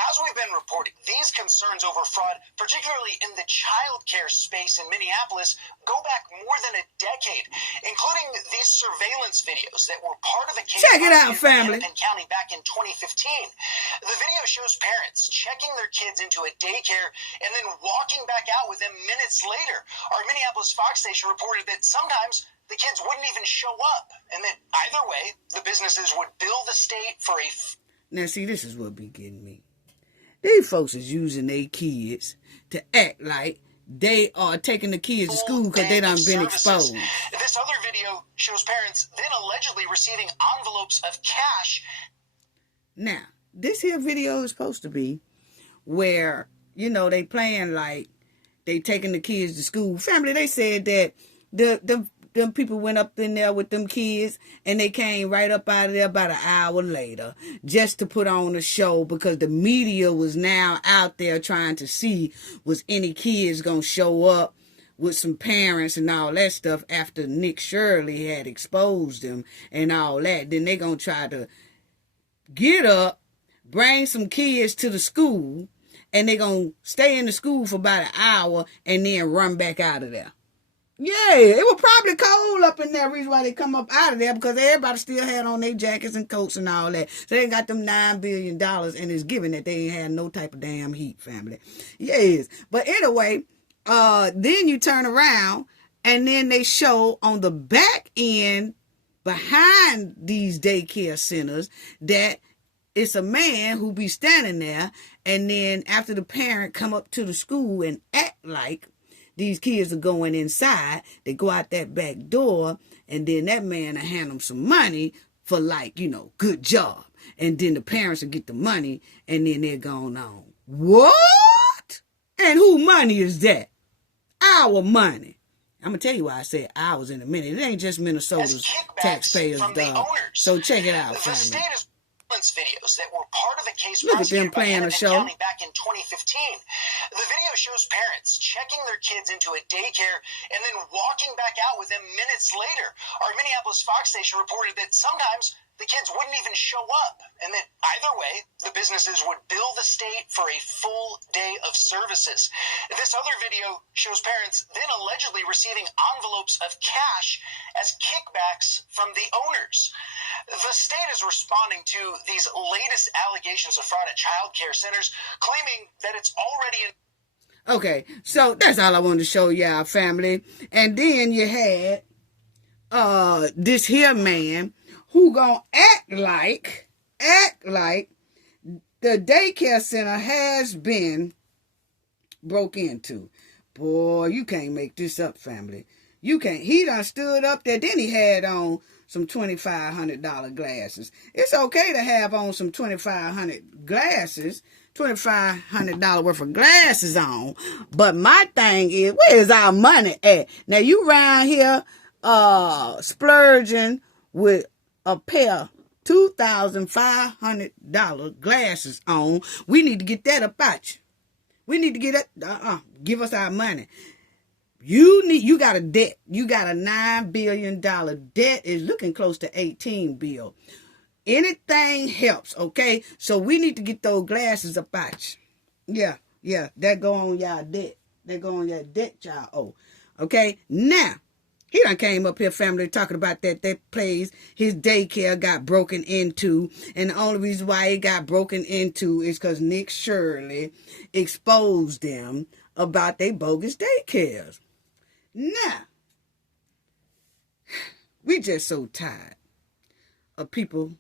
As we've been reporting, these concerns over fraud, particularly in the child care space in Minneapolis, go back more than a decade, including these surveillance videos that were part of a case. Check it out, family. In County back in 2015. The video shows parents checking their kids into a daycare and then walking back out with them minutes later. Our Minneapolis Fox station reported that sometimes the kids wouldn't even show up, and that either way, the businesses would bill the state for a... Now, see, this is what be getting me. These folks is using their kids to act like they are taking the kids to school because they done been exposed. This other video shows parents then allegedly receiving envelopes of cash. Now, this here video is supposed to be where, they playing like they taking the kids to school. Family, they said that them people went up in there with them kids and they came right up out of there about an hour later just to put on a show because the media was now out there trying to see was any kids going to show up with some parents and all that stuff after Nick Shirley had exposed them and all that. Then they going to try to get up, bring some kids to the school, and they going to stay in the school for about an hour and then run back out of there. Yeah, it was probably cold up in there. Reason why they come up out of there because everybody still had on their jackets and coats and all that. So they got them $9 billion and it's given that they ain't had no type of damn heat, family. Yes. But anyway, then you turn around and then they show on the back end behind these daycare centers that it's a man who be standing there, and then after the parent come up to the school and act like these kids are going inside, they go out that back door, and then that man will hand them some money for good job. and then the parents will get the money, and then they're going on. What? And who money is that? Our money. I'm going to tell you why I said ours in a minute. It ain't just Minnesota's taxpayers, dog. So check it out, family. The state is videos that were part of a case Look at them playing a show back in 2015. The video shows parents checking their kids into a daycare and then walking back out with them minutes later. Our Minneapolis Fox station reported that sometimes the kids wouldn't even show up, and that either way, the businesses would bill the state for a full day of services. This other video shows parents then allegedly receiving envelopes of cash as kickbacks from the owners. The state is responding to these latest allegations of fraud at child care centers, claiming that it's already in. Okay, so that's all I wanted to show y'all, family. And then you had this here man who gonna act like the daycare center has been broke into. Boy, you can't make this up, family. You can't. He done stood up there. Then he had on some $2,500 glasses. It's okay to have on some $2,500 glasses, $2,500 worth of glasses on. But my thing is, where is our money at? Now you around here splurging with a pair $2,500 glasses on. We need to get that up out you. We need to get that. Give us our money. You got a debt. You got a $9 billion debt. Is looking close to 18 bill. Anything helps, okay? So we need to get those glasses up out you. Yeah. That go on y'all debt. That go on your debt y'all owe. Okay? Now, he done came up here, family, talking about that place his daycare got broken into. And the only reason why it got broken into is because Nick Shirley exposed them about their bogus daycares. Now, we just so tired of people,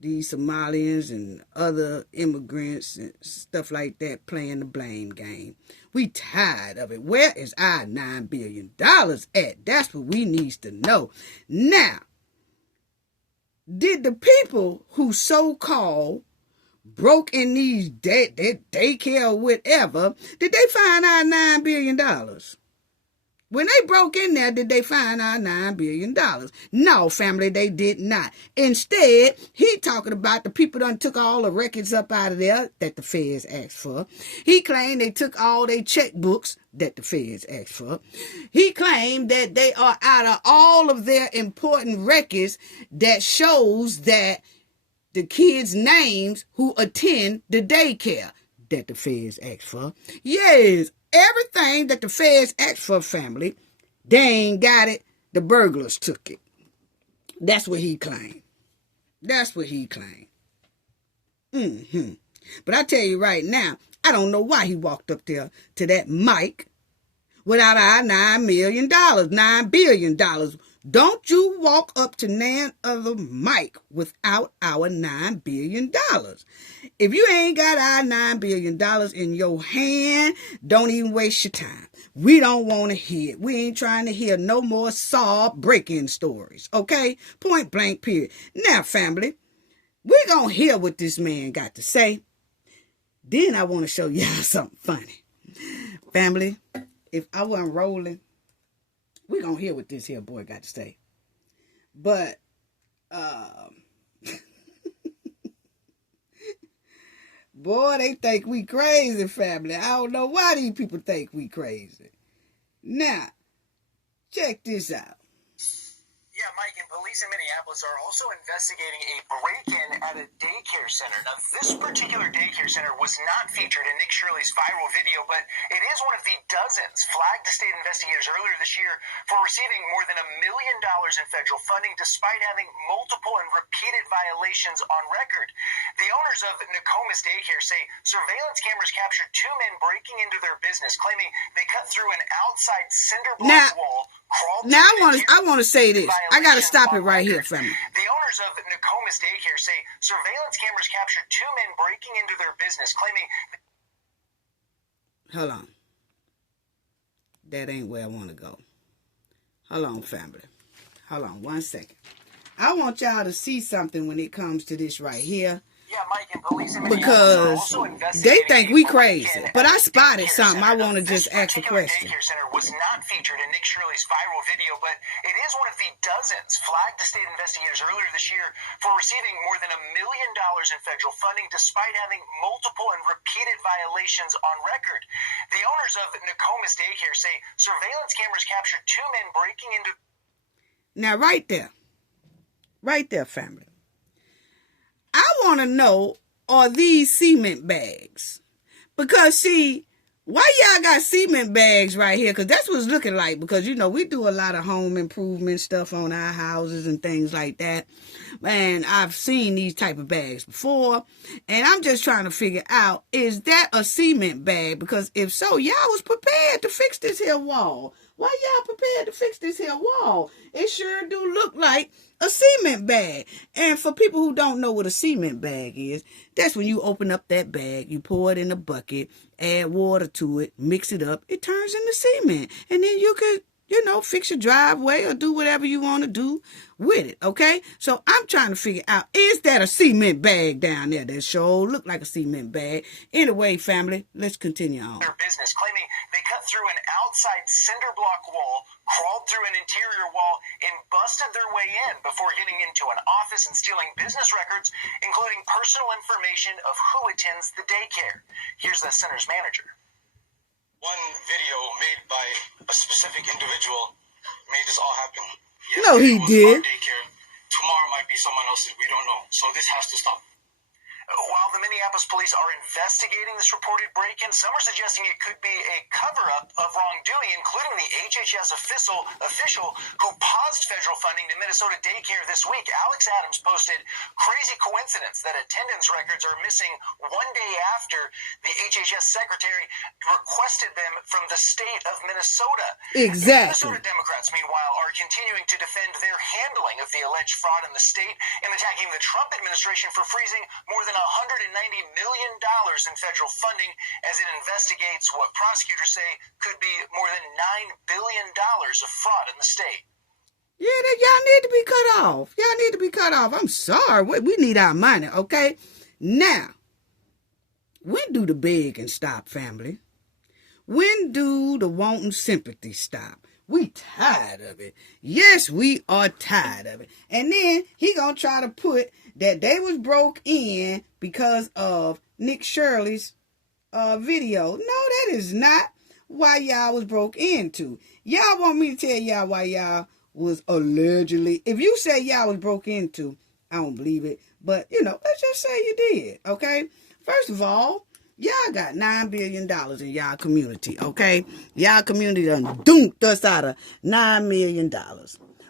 these Somalians and other immigrants and stuff like that, playing the blame game. We tired of it. Where is our $9 billion at? That's what we need to know. Now, did the people who so-called broke in these daycare or whatever, did they find our $9 billion? When they broke in there, did they find our $9 billion? No, family, they did not. Instead, he talking about the people done took all the records up out of there that the feds asked for. He claimed they took all their checkbooks that the feds asked for. He claimed that they are out of all of their important records that shows that the kids' names who attend the daycare that the feds asked for. Yes, everything that the feds asked for, family, they ain't got it. The burglars took it. That's what he claimed. But I tell you right now, I don't know why he walked up there to that mic without our $9 billion. Don't you walk up to none other mic without our $9 billion. If you ain't got our $9 billion in your hand, don't even waste your time. We don't want to hear it. We ain't trying to hear no more Saab break-in stories, okay? Point blank, period. Now, family, we're going to hear what this man got to say. Then I want to show y'all something funny. Family, if I wasn't rolling, we're going to hear what this here boy got to say. But, boy, they think we crazy, family. I don't know why these people think we crazy. Now, check this out. Yeah, Mike, and police in Minneapolis are also investigating a break-in at a daycare center. Now, this particular daycare center was not featured in Nick Shirley's viral video, but it is one of the dozens flagged to state investigators earlier this year for receiving more than $1 million in federal funding despite having multiple and repeated violations on record. The owners of Nokomis Daycare say surveillance cameras captured two men breaking into their business, claiming they cut through an outside cinder block wall. Now I want to say this. I got to stop it right here, family. The owners of Nokomis Daycare say surveillance cameras captured two men breaking into their business, claiming. Hold on. That ain't where I want to go. Hold on, family. Hold on 1 second. I want y'all to see something when it comes to this right here. Yeah, Mike, and police in Because also they think we investigating crazy. But I spotted something. I want to just ask a question. This particular daycare center was not featured in Nick Shirley's viral video, but it is one of the dozens flagged to state investigators earlier this year for receiving more than $1 million in federal funding despite having multiple and repeated violations on record. The owners of Nokomis Daycare say surveillance cameras captured 2 men breaking into... Now, right there, family. I want to know, are these cement bags? Because, see, why y'all got cement bags right here? Because that's what it's looking like. Because, you know, we do a lot of home improvement stuff on our houses and things like that. And I've seen these type of bags before. And I'm just trying to figure out, is that a cement bag? Because if so, y'all was prepared to fix this here wall. Why y'all prepared to fix this here wall? It sure do look like a cement bag. And for people who don't know what a cement bag is, that's when you open up that bag, you pour it in a bucket, add water to it, mix it up, it turns into cement. And then you could, you know, fix your driveway or do whatever you want to do with it, okay? So I'm trying to figure out, is that a cement bag down there? That sure look like a cement bag. Anyway, family, let's continue on. Their business, claiming they cut through an outside cinder block wall, crawled through an interior wall, and busted their way in before getting into an office and stealing business records, including personal information of who attends the daycare. Here's the center's manager. One video made by a specific individual made this all happen. No, he did. Daycare. Tomorrow might be someone else's. We don't know. So this has to stop. While the Minneapolis police are investigating this reported break-in, some are suggesting it could be a cover-up of wrongdoing, including the HHS official who paused federal funding to Minnesota daycare this week. Alex Adams posted, "Crazy coincidence that attendance records are missing one day after the HHS secretary requested them from the state of Minnesota." Exactly. Minnesota Democrats, meanwhile, are continuing to defend their handling of the alleged fraud in the state and attacking the Trump administration for freezing more than $190 million in federal funding as it investigates what prosecutors say could be more than $9 billion of fraud in the state. Yeah, y'all need to be cut off. Y'all need to be cut off. I'm sorry. We need our money, okay? Now, when do the begging stop, family? When do the wanting sympathy stop? We tired of it. Yes, we are tired of it. And then he gonna try to put that they was broke in because of Nick Shirley's video. No, that is not why y'all was broke into. Y'all want me to tell y'all why y'all was allegedly. If you say y'all was broke into, I don't believe it. But, you know, let's just say you did, okay? First of all, y'all got $9 billion in y'all community, okay? Y'all community done dunked us out of $9 million.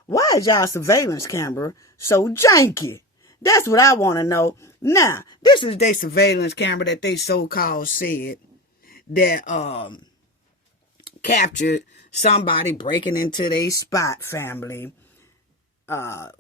Why is y'all surveillance camera so janky? That's what I want to know. Now, this is their surveillance camera that they so-called said that captured somebody breaking into their spot, family,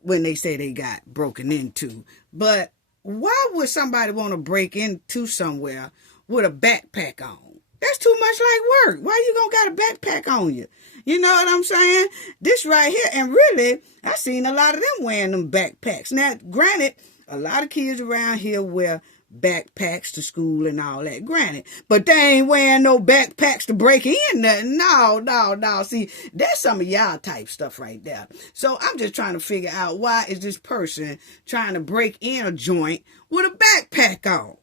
when they say they got broken into. But why would somebody want to break into somewhere with a backpack on? That's too much like work. Why you gonna got a backpack on you? You know what I'm saying? This right here, and really, I seen a lot of them wearing them backpacks. Now, granted, a lot of kids around here wear backpacks to school and all that, granted. But they ain't wearing no backpacks to break in nothing. No. See, that's some of y'all type stuff right there. So I'm just trying to figure out, why is this person trying to break in a joint with a backpack on?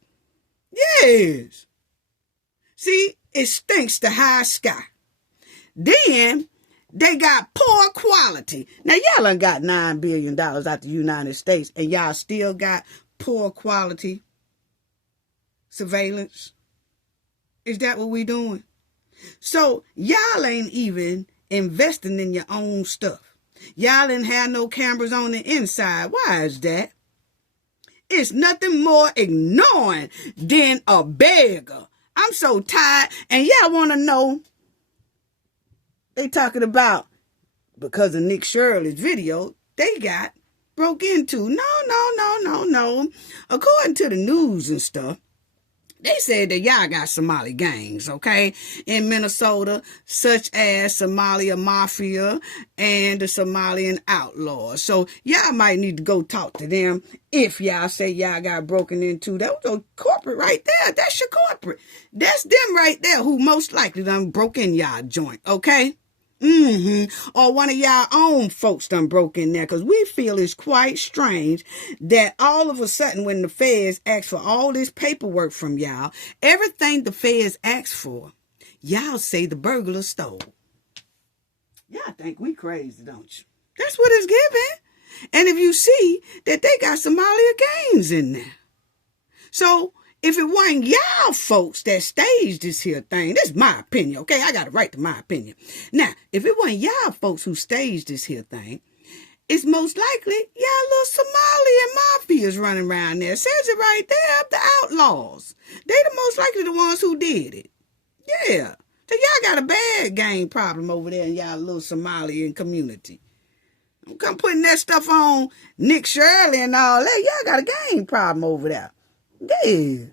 Yes. See, it stinks to high sky. Then they got poor quality. Now, y'all done got $9 billion out the United States, and y'all still got poor quality surveillance. Is that what we doing? So, y'all ain't even investing in your own stuff. Y'all didn't have no cameras on the inside. Why is that? It's nothing more ignoring than a beggar. I'm so tired. And y'all want to know, they talking about, because of Nick Shirley's video, they got broke into. No. According to the news and stuff, They said that y'all got Somali gangs, okay, in Minnesota, such as Somalia Mafia and the Somalian Outlaws. So y'all might need to go talk to them if y'all say y'all got broken into. That was a corporate right there. That's your corporate. That's them right there who most likely done broke in y'all joint, okay? Or one of y'all own folks done broke in there, because we feel it's quite strange that all of a sudden when the feds ask for all this paperwork from y'all, everything the feds ask for, y'all say the burglar stole. Y'all think we crazy, don't you? That's what it's giving. And if you see that they got Somalia gangs in there. So if it wasn't y'all folks that staged this here thing, this is my opinion, okay? I got a right to my opinion. Now, if it wasn't y'all folks who staged this here thing, it's most likely y'all little Somalian mafias running around there. It says it right there, the outlaws. They the most likely the ones who did it. Yeah. So y'all got a bad gang problem over there in y'all little Somalian community. Don't come putting that stuff on Nick Shirley and all that. Y'all got a gang problem over there. Yeah.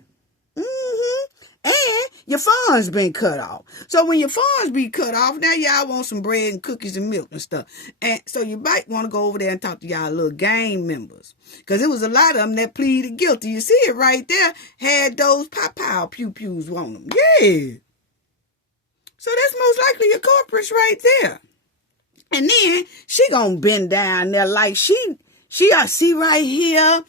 And your funds been cut off. So when your funds be cut off, now y'all want some bread and cookies and milk and stuff. And so you might want to go over there and talk to y'all little gang members. Because it was a lot of them that pleaded guilty. You see it right there. Had those pow pew-pews on them. Yeah. So that's most likely your corporates right there. And then she gonna bend down there like see right here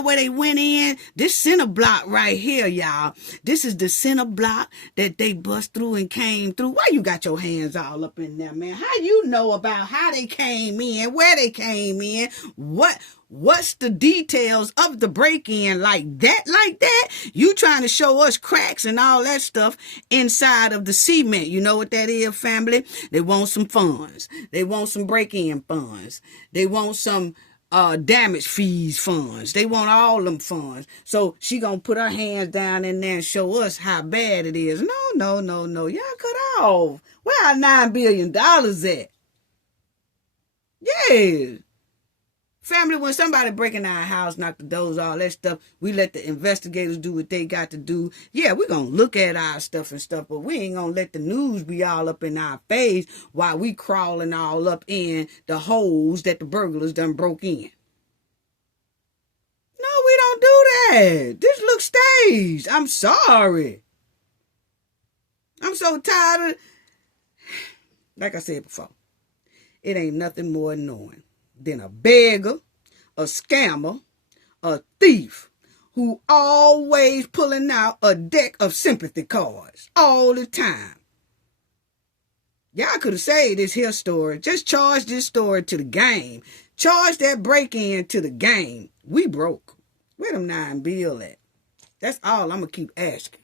where they went in. This center block right here, y'all. This is the center block that they bust through and came through. Why you got your hands all up in there, man? How you know about how they came in, where they came in, what's the details of the break-in like that? You trying to show us cracks and all that stuff inside of the cement. You know what that is, family? They want some funds. They want some break-in funds. They want some damage fees funds. They want all them funds. So she gonna put her hands down in there and show us how bad it is. No. Y'all cut off. Where our $9 billion at? Yeah. Family, when somebody breaking our house, knock the doors, all that stuff, we let the investigators do what they got to do. Yeah, we're going to look at our stuff and stuff, but we ain't going to let the news be all up in our face while we crawling all up in the holes that the burglars done broke in. No, we don't do that. This looks staged. I'm sorry. I'm so tired of, like I said before, it ain't nothing more annoying than a beggar, a scammer, a thief who always pulling out a deck of sympathy cards all the time. Y'all could have saved this here story. Just charge this story to the game. Charge that break-in to the game. We broke. Where them $9 billion at? That's all I'm going to keep asking.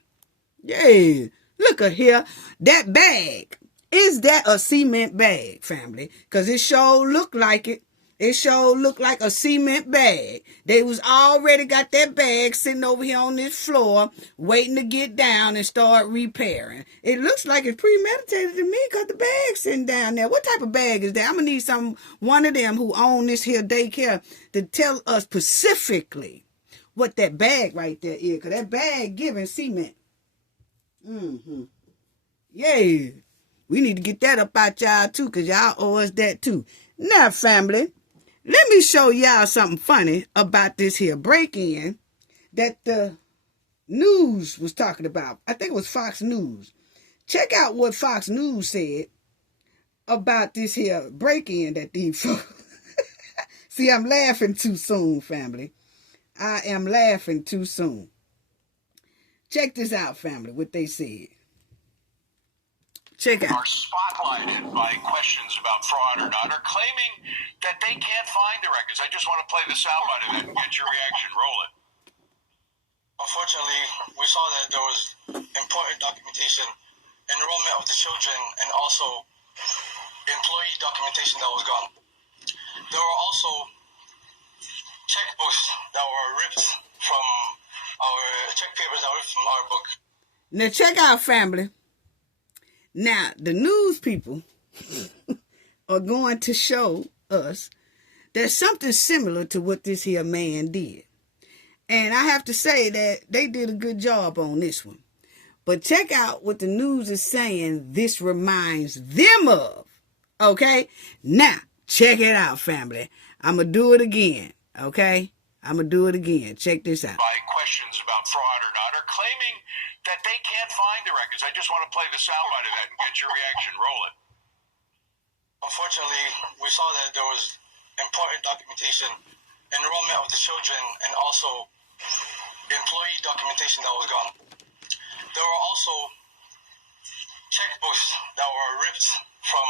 Yeah. Look at here. That bag. Is that a cement bag, family? Because it sure look like it. It sure looked like a cement bag. They was already got that bag sitting over here on this floor waiting to get down and start repairing. It looks like it's premeditated to me because the bag's sitting down there. What type of bag is that? I'm going to need one of them who own this here daycare to tell us specifically what that bag right there is, because that bag giving cement. Yeah. We need to get that up out y'all too, because y'all owe us that too. Now, family, let me show y'all something funny about this here break-in that the news was talking about. I think it was Fox News. Check out what Fox News said about this here break-in that these folks... See, I'm laughing too soon, family. I am laughing too soon. Check this out, family, what they said. Check out. Are spotlighted by questions about fraud or not, or claiming that they can't find the records. I just want to play the soundbite of that and get your reaction. Roll it. Unfortunately, we saw that there was important documentation, enrollment of the children, and also employee documentation that was gone. There were also checkbooks that were ripped from our check papers that were ripped from our book. Now check out, family. Now, the news people are going to show us that something similar to what this here man did. And I have to say that they did a good job on this one. But check out what the news is saying this reminds them of. Okay? Now, check it out, family. I'm going to do it again. Okay? I'm going to do it again. Check this out. By questions about fraud or not, are claiming that they can't find the records. I just want to play the soundbite of that and get your reaction. Roll it. Unfortunately, we saw that there was important documentation, enrollment of the children, and also employee documentation that was gone. There were also checkbooks that were ripped from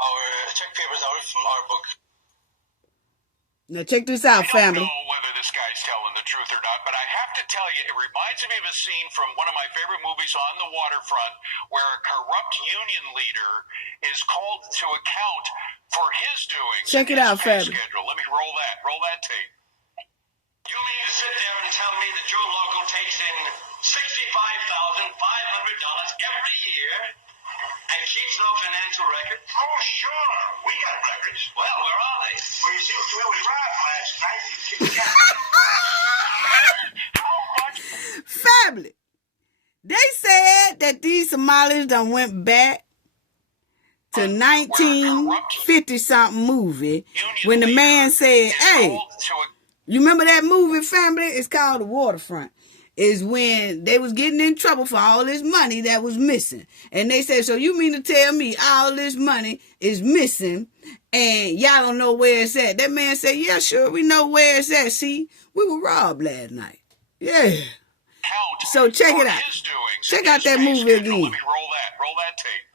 our check papers that were ripped from our book. Now check this out, family. I don't know whether this guy's telling the truth or not, but I have to tell you, it reminds me of a scene from one of my favorite movies, On the Waterfront, where a corrupt union leader is called to account for his doings. Check it out, family. Schedule. Let me roll that tape. You mean to sit there and tell me that your local takes in $65,500 every year and keeps no financial record? Oh, sure. We got records. Well, where are they? Well, you see, we was robbed last night. Family. They said that these Somalis done went back to 1950-something movie when the man said, hey, you remember that movie, family? It's called The Waterfront. Is when they was getting in trouble for all this money that was missing. And they said, so you mean to tell me all this money is missing and y'all don't know where it's at? That man said, yeah, sure, we know where it's at. See, we were robbed last night. Yeah. So check it out. Check out that movie again. Let me roll that tape.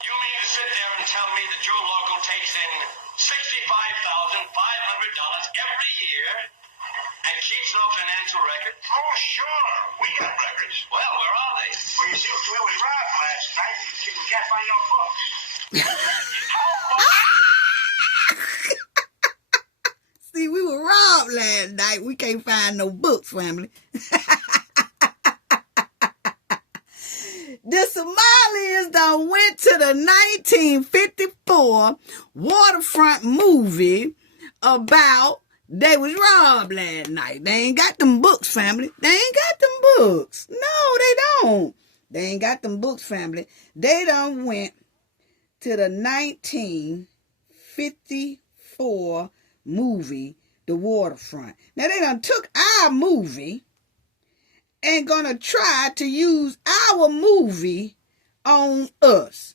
You mean to sit there and tell me that your local takes in $65,500 every year and keeps no financial record? Oh, sure. We got records. Well, where are they? Well, you see, we was robbed last night. We can't find your books. See, we were robbed last night. We can't find no books, family. The Somalis done went to the 1954 Waterfront movie about they was robbed last night. They ain't got them books, family. They ain't got them books. No, they don't. They ain't got them books, family. They done went to the 1954 movie, The Waterfront. Now, they done took our movie and gonna try to use our movie on us.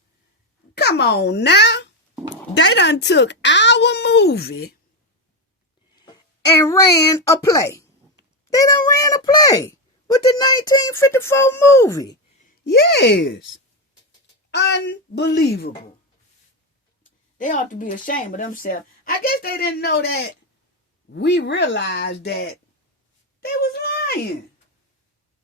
Come on now. They done took our movie and ran a play. They done ran a play with the 1954 movie. Yes. Unbelievable. They ought to be ashamed of themselves. I guess they didn't know that we realized that they was lying.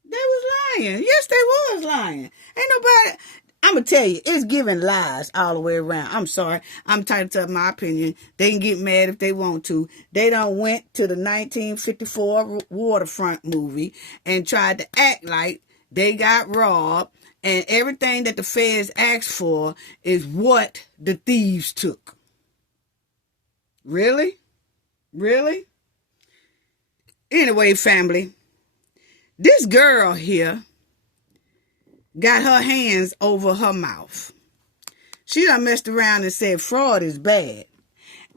They was lying. Yes, they was lying. Ain't nobody... I'm going to tell you, it's giving lies all the way around. I'm sorry. I'm entitled to my opinion. They can get mad if they want to. They done went to the 1954 Waterfront movie and tried to act like they got robbed, and everything that the feds asked for is what the thieves took. Really? Really? Anyway, family, this girl here got her hands over her mouth. She done messed around and said fraud is bad.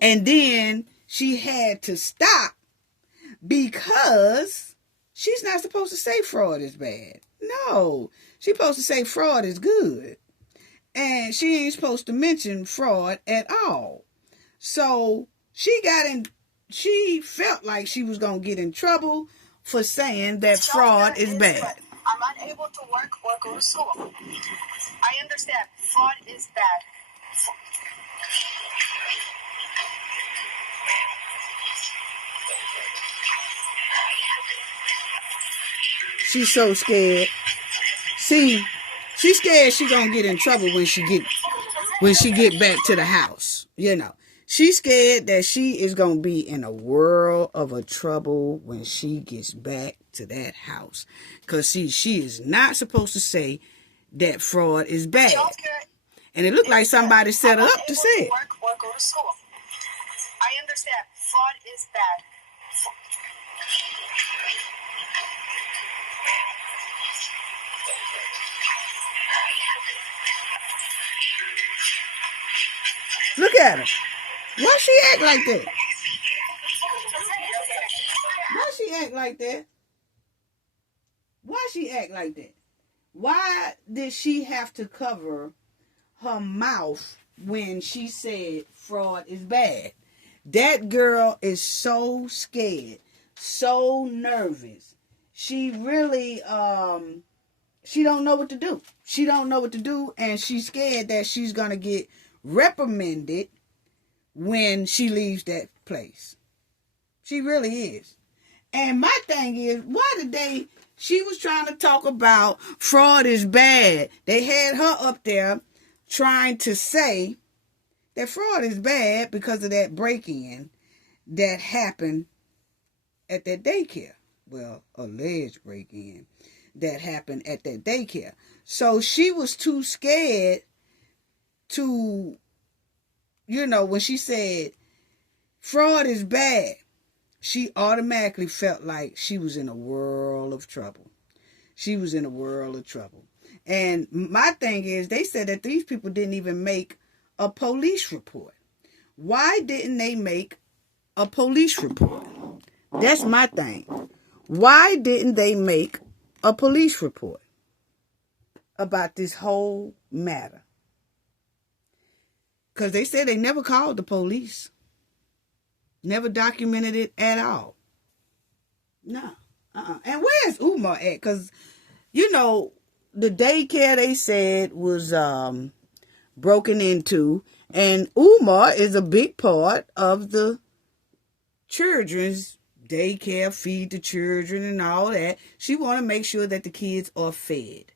And then she had to stop because she's not supposed to say fraud is bad. No, she's supposed to say fraud is good. And she ain't supposed to mention fraud at all. So she felt like she was going to get in trouble for saying that fraud is bad. I'm unable to work or go to school. I understand. Fraud is bad. She's so scared. See, she's scared she gonna get in trouble when she get back to the house. You know, she's scared that she is gonna be in a world of a trouble when she gets back to that house. Because she is not supposed to say that fraud is bad. And it looked like somebody set her up to say it. Work or go to school. I understand. Fraud is bad. Look at her. Why she act like that? Why she act like that? Why she act like that? Why did she have to cover her mouth when she said fraud is bad? That girl is so scared, so nervous. She really, she don't know what to do. She don't know what to do, and she's scared that she's going to get reprimanded when she leaves that place. She really is. And my thing is, why did she was trying to talk about fraud is bad. They had her up there trying to say that fraud is bad because of that break-in that happened at that daycare. Well, alleged break-in that happened at that daycare. So she was too scared to, when she said fraud is bad, she automatically felt like she was in a world of trouble. She was in a world of trouble. And my thing is, they said that these people didn't even make a police report. Why didn't they make a police report? That's my thing. Why didn't they make a police report about this whole matter? Because they said they never called the police. Never documented it at all. No. And where's Umar at? Because, the daycare they said was broken into. And Umar is a big part of the children's daycare, feed the children and all that. She want to make sure that the kids are fed.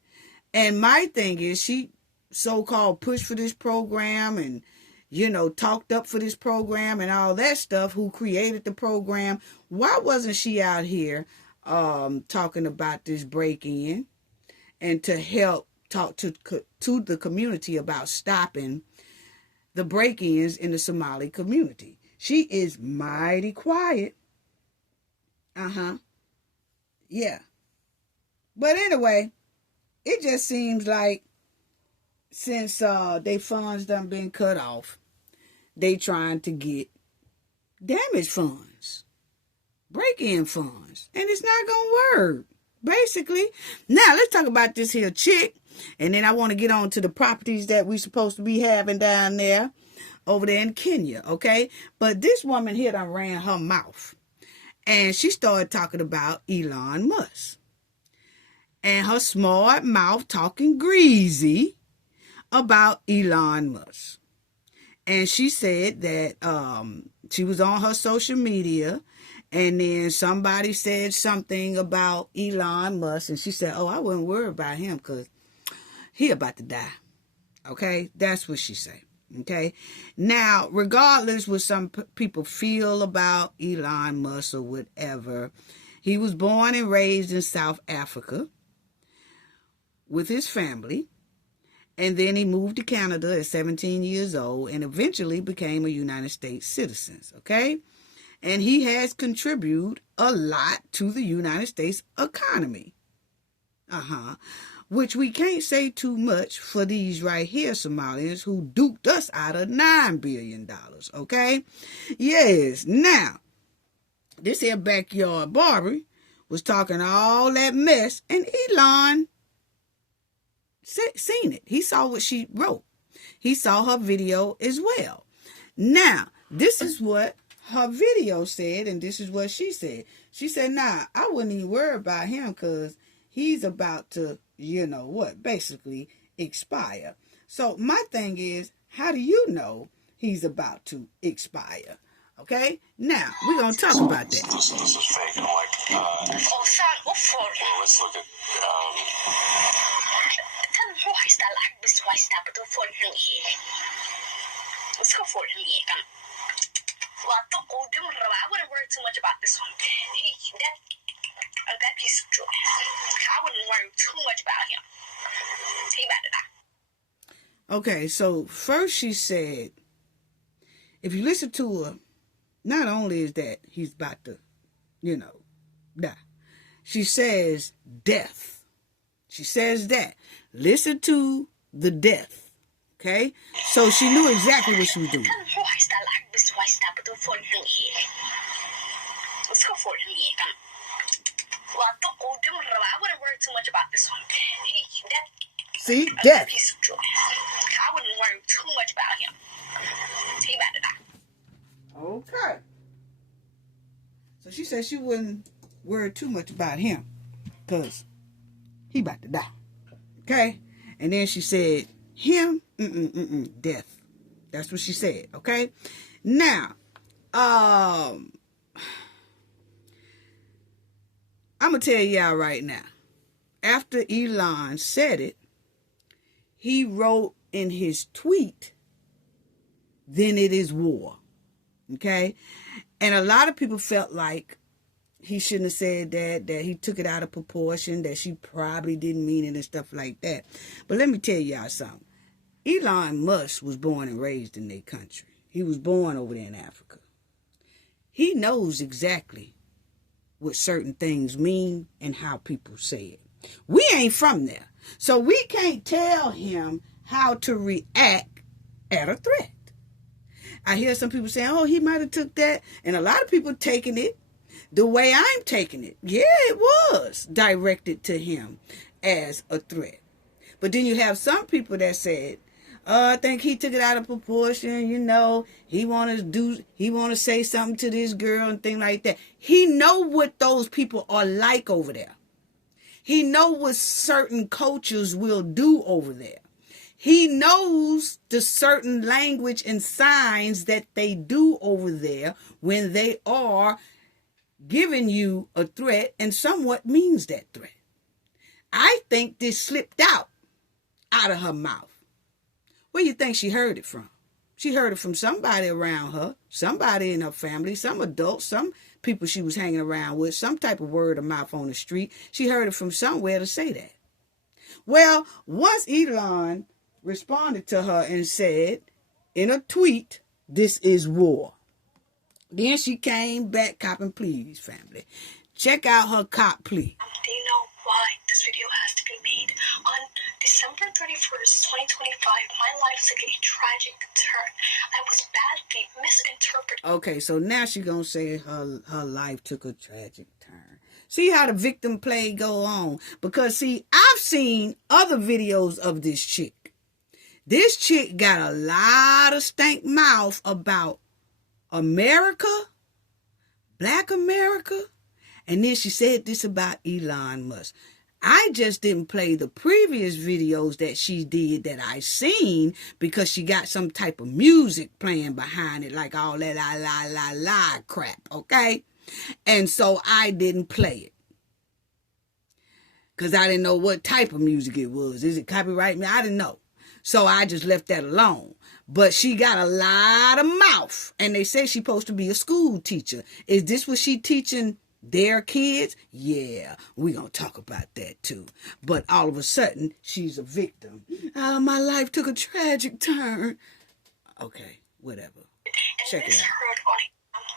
And my thing is, she so-called pushed for this program and, talked up for this program and all that stuff, who created the program. Why wasn't she out here talking about this break-in and to help talk to the community about stopping the break-ins in the Somali community? She is mighty quiet. Yeah. But anyway, it just seems like since they funds done been cut off, they trying to get damage funds, break-in funds, and it's not gonna work, basically. Now, let's talk about this here chick, and then I want to get on to the properties that we supposed to be having down there, over there in Kenya, okay? But this woman here done ran her mouth, and she started talking about Elon Musk. And her smart mouth talking greasy about Elon Musk. And she said that she was on her social media, and then somebody said something about Elon Musk, and she said, oh, I wouldn't worry about him because he about to die. Okay? That's what she said. Okay? Now, regardless what some people feel about Elon Musk or whatever, he was born and raised in South Africa with his family. And then he moved to Canada at 17 years old and eventually became a United States citizen, okay? And he has contributed a lot to the United States economy. Which we can't say too much for these right here Somalians who duped us out of $9 billion, okay? Yes, now, this here Backyard Barbie was talking all that mess, and Elon seen it. He saw what she wrote. He saw her video as well. Now, this is what her video said, and this is what she said. She said, nah, I wouldn't even worry about him because he's about to, basically expire. So my thing is, how do you know he's about to expire? Okay? Now, we're going to talk about that. This is fake. I'm like, well, let's look at, هو هيستاهل الحق بس هو هيستاهل بدون فول حليه بس هو فول حليه كان وأعتقد دم الربع I wouldn't worry too much about this one that piece of jewelry I wouldn't worry too much about him he about to die. Okay, so first she said, if you listen to her, not only is that he's about to, die. She says death. She says that. Listen to the death. Okay? So she knew exactly what she was doing. I wouldn't worry too much about this one. See? Death. I wouldn't worry too much about him. He about to die. Okay. So she said she wouldn't worry too much about him because he about to die. Okay? And then she said, him, death. That's what she said. Okay? Now, I'm going to tell y'all right now. After Elon said it, he wrote in his tweet, then it is war. Okay? And a lot of people felt like he shouldn't have said that he took it out of proportion, that she probably didn't mean it and stuff like that. But let me tell y'all something. Elon Musk was born and raised in their country. He was born over there in Africa. He knows exactly what certain things mean and how people say it. We ain't from there. So we can't tell him how to react at a threat. I hear some people saying, oh, he might have took that. And a lot of people taking it the way I'm taking it. Yeah, it was directed to him as a threat. But then you have some people that said, I think he took it out of proportion, you know. He want to say something to this girl and things like that. He know what those people are like over there. He know what certain cultures will do over there. He knows the certain language and signs that they do over there when they are giving you a threat and somewhat means that threat. I think this slipped out of her mouth. Where do you think she heard it from? She heard it from somebody around her, somebody in her family, some adults, some people she was hanging around with, some type of word of mouth on the street. She heard it from somewhere to say that. Well, once Elon responded to her and said in a tweet, this is war. Then she came back copping pleas, family. Check out her cop plea. Do you know why this video has to be made? On December 31st, 2025, my life took a tragic turn. I was badly misinterpreted. Okay, so now she's going to say her life took a tragic turn. See how the victim play go on? Because, see, I've seen other videos of this chick. This chick got a lot of stank mouth about America, Black America, and then she said this about Elon Musk. I just didn't play the previous videos that she did that I seen because she got some type of music playing behind it, like all that la crap, okay? And so I didn't play it because I didn't know what type of music it was. Is it copyright? I didn't know. So I just left that alone. But she got a lot of mouth. And they say she's supposed to be a school teacher. Is this what she teaching their kids? Yeah, we're going to talk about that too. But all of a sudden, she's a victim. Oh, my life took a tragic turn. Okay, whatever. Check it out.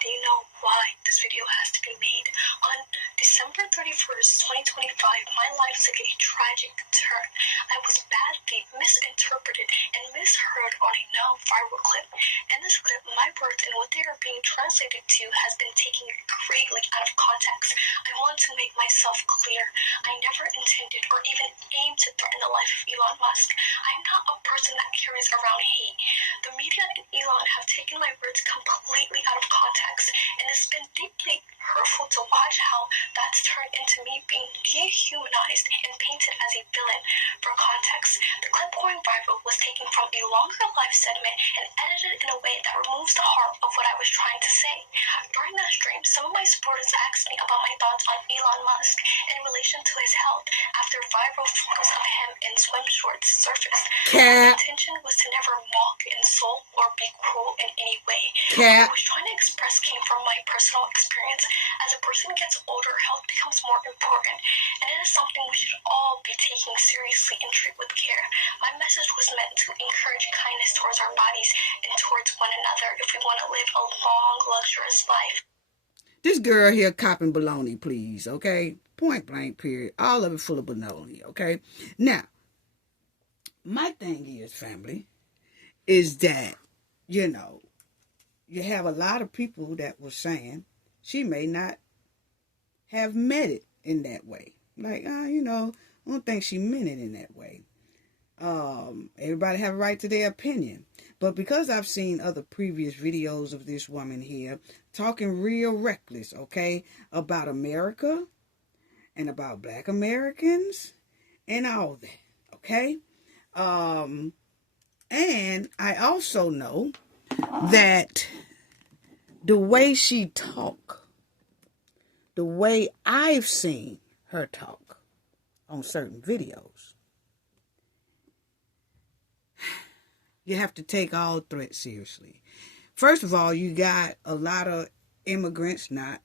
Do you know why this video has to be made? On December 31st, 2025, my life took a tragic turn. I was badly misinterpreted and misheard on a now viral clip. In this clip, my words and what they are being translated to has been taken greatly out of context. I want to make myself clear. I never intended or even aimed to threaten the life of Elon Musk. I'm not a person that carries around hate. The media and Elon have taken my words completely out of context, and it's been deeply hurtful to watch how that's turned into me being dehumanized and painted as a villain. For context, the clip going viral was taken from a longer live segment and edited in a way that removes the heart of what I was trying to say. During that stream, some of my supporters asked me about my thoughts on Elon Musk in relation to his health after viral photos of him in swim shorts surfaced. My intention was to never mock, insult, or be cruel in any way. What I was trying to express came from my personal experience. As a person gets older, health becomes more important, and it is something we should all be taking seriously and treat with care. My message was meant to encourage kindness towards our bodies and towards one another if we want to live a long, luxurious life. This girl here copping baloney, please, okay? Point blank, period. All of it full of baloney, okay? Now, my thing is, family, is that, you know, you have a lot of people that were saying she may not have meant it in that way. Like, you know, I don't think she meant it in that way. Everybody have a right to their opinion. But because I've seen other previous videos of this woman here talking real reckless, okay, about America and about Black Americans and all that, okay? And I also know that the way she talk, the way I've seen her talk on certain videos, you have to take all threats seriously. First of all, you got a lot of immigrants, not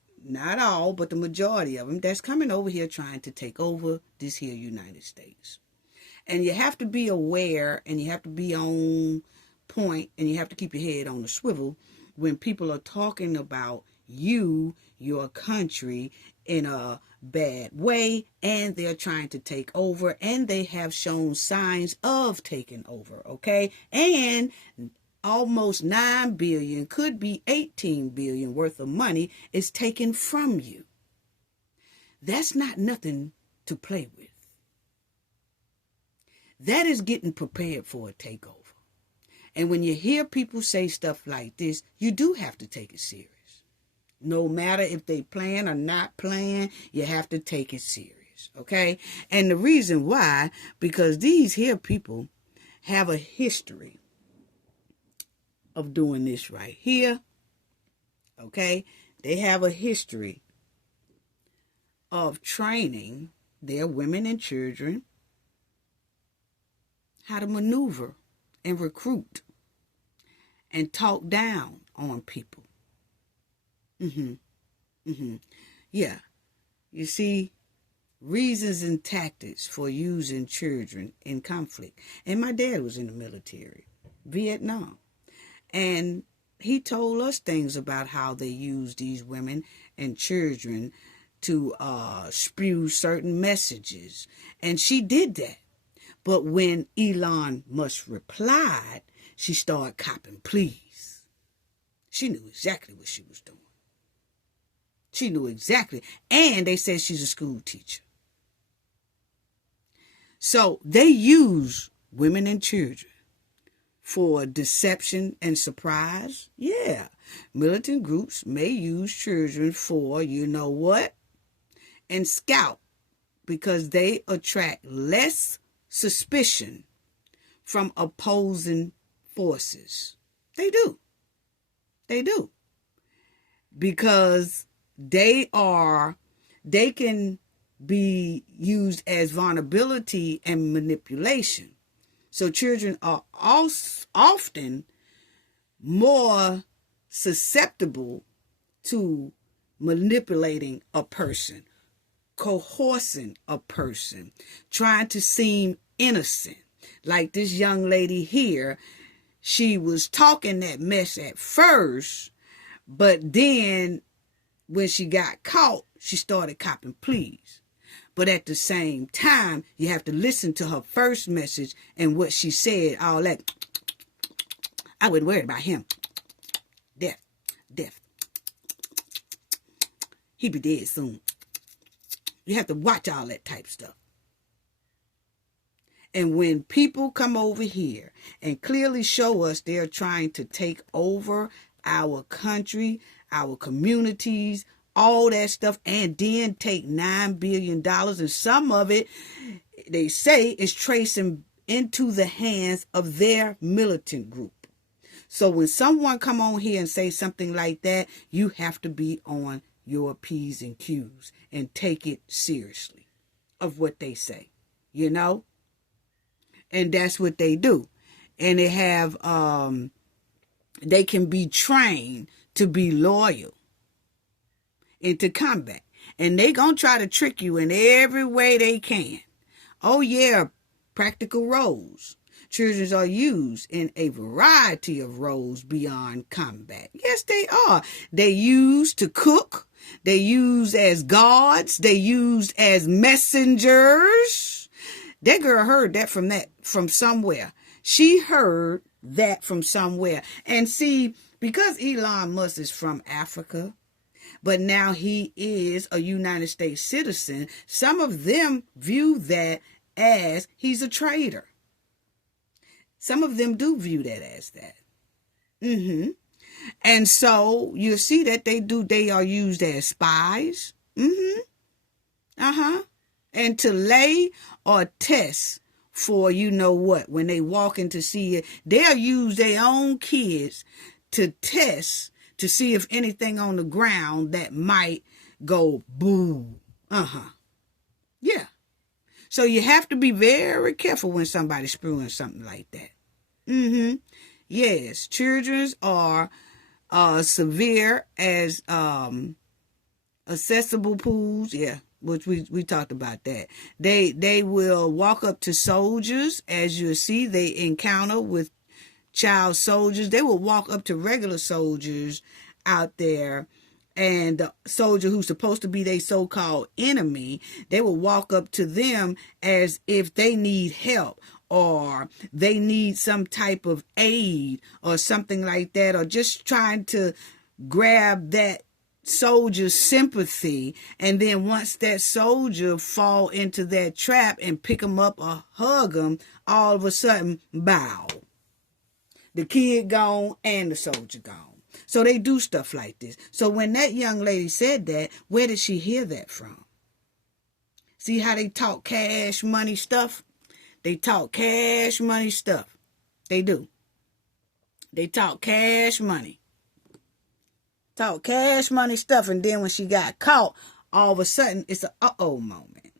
all, but the majority of them, that's coming over here trying to take over this here United States. And you have to be aware, and you have to be on point, and you have to keep your head on the swivel when people are talking about you, your country, in a bad way, and they're trying to take over, and they have shown signs of taking over, okay? And almost 9 billion, could be 18 billion worth of money is taken from you. That's not nothing to play with. That is getting prepared for a takeover. And when you hear people say stuff like this, you do have to take it serious. No matter if they plan or not plan, you have to take it serious, okay? And the reason why, because these here people have a history of doing this right here, okay? They have a history of training their women and children how to maneuver and recruit and talk down on people. Yeah. You see, reasons and tactics for using children in conflict. And my dad was in the military, Vietnam. And he told us things about how they use these women and children to spew certain messages. And she did that. But when Elon Musk replied, she started copping pleas. She knew exactly what she was doing. She knew exactly. And they said she's a school teacher. So they use women and children for deception and surprise. Yeah. Militant groups may use children for, you know what? And scout, because they attract less suspicion from opposing forces. They do. They do. Because they can be used as vulnerability and manipulation. So children are often more susceptible to manipulating a person, coercing a person, trying to seem innocent. Like this young lady here, she was talking that mess at first, but then when she got caught, she started copping pleas. But at the same time, you have to listen to her first message and what she said, all that. I wasn't worried about him. Death. He be dead soon. You have to watch all that type stuff. And when people come over here and clearly show us they're trying to take over our country, our communities, all that stuff, and then take $9 billion, and some of it, they say, is tracing into the hands of their militant group. So when someone come on here and say something like that, you have to be on your P's and Q's and take it seriously of what they say, you know? And that's what they do. And they have, they can be trained to be loyal into combat. And they gonna try to trick you in every way they can. Oh yeah, practical roles. Children are used in a variety of roles beyond combat. Yes, they are. They used to cook. They used as guards. They used as messengers. That girl heard that from somewhere. She heard that from somewhere. And see, because Elon Musk is from Africa, but now he is a United States citizen, some of them view that as he's a traitor. Some of them do view that as that. And so you see that they are used as spies. And to lay or test for you know what, when they walk in to see it, they'll use their own kids to test to see if anything on the ground that might go boo. Yeah. So you have to be very careful when somebody's spewing something like that. Yes, children are severe as accessible pools. Yeah, which we talked about that. They will walk up to soldiers, as you'll see. They encounter with child soldiers. They will walk up to regular soldiers out there, and the soldier who's supposed to be their so-called enemy, they will walk up to them as if they need help, or they need some type of aid or something like that, or just trying to grab that soldier's sympathy. And then once that soldier fall into that trap and pick them up or hug them, all of a sudden, bow. The kid gone and the soldier gone. So they do stuff like this. So when that young lady said that, where did she hear that from? See how they talk cash money stuff? They talk cash money stuff. They do. They talk cash money. Talk cash money stuff. And then when she got caught, all of a sudden, it's a uh-oh moment.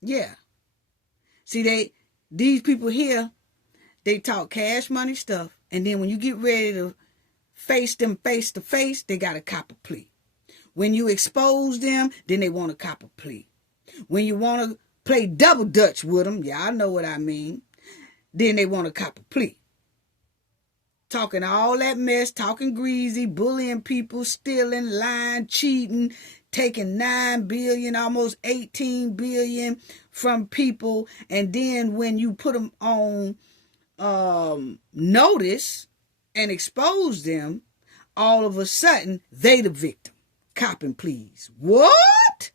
Yeah. See, these people here, they talk cash money stuff. And then when you get ready to face them face to face, they got a cop a plea. When you expose them, then they want a cop a plea. When you want to play double dutch with them, y'all know what I mean, then they want a cop a plea. Talking all that mess, talking greasy, bullying people, stealing, lying, cheating, taking $9 billion, almost $18 billion from people. And then when you put them on notice and expose them, all of a sudden, they the victim. Cop and please. What?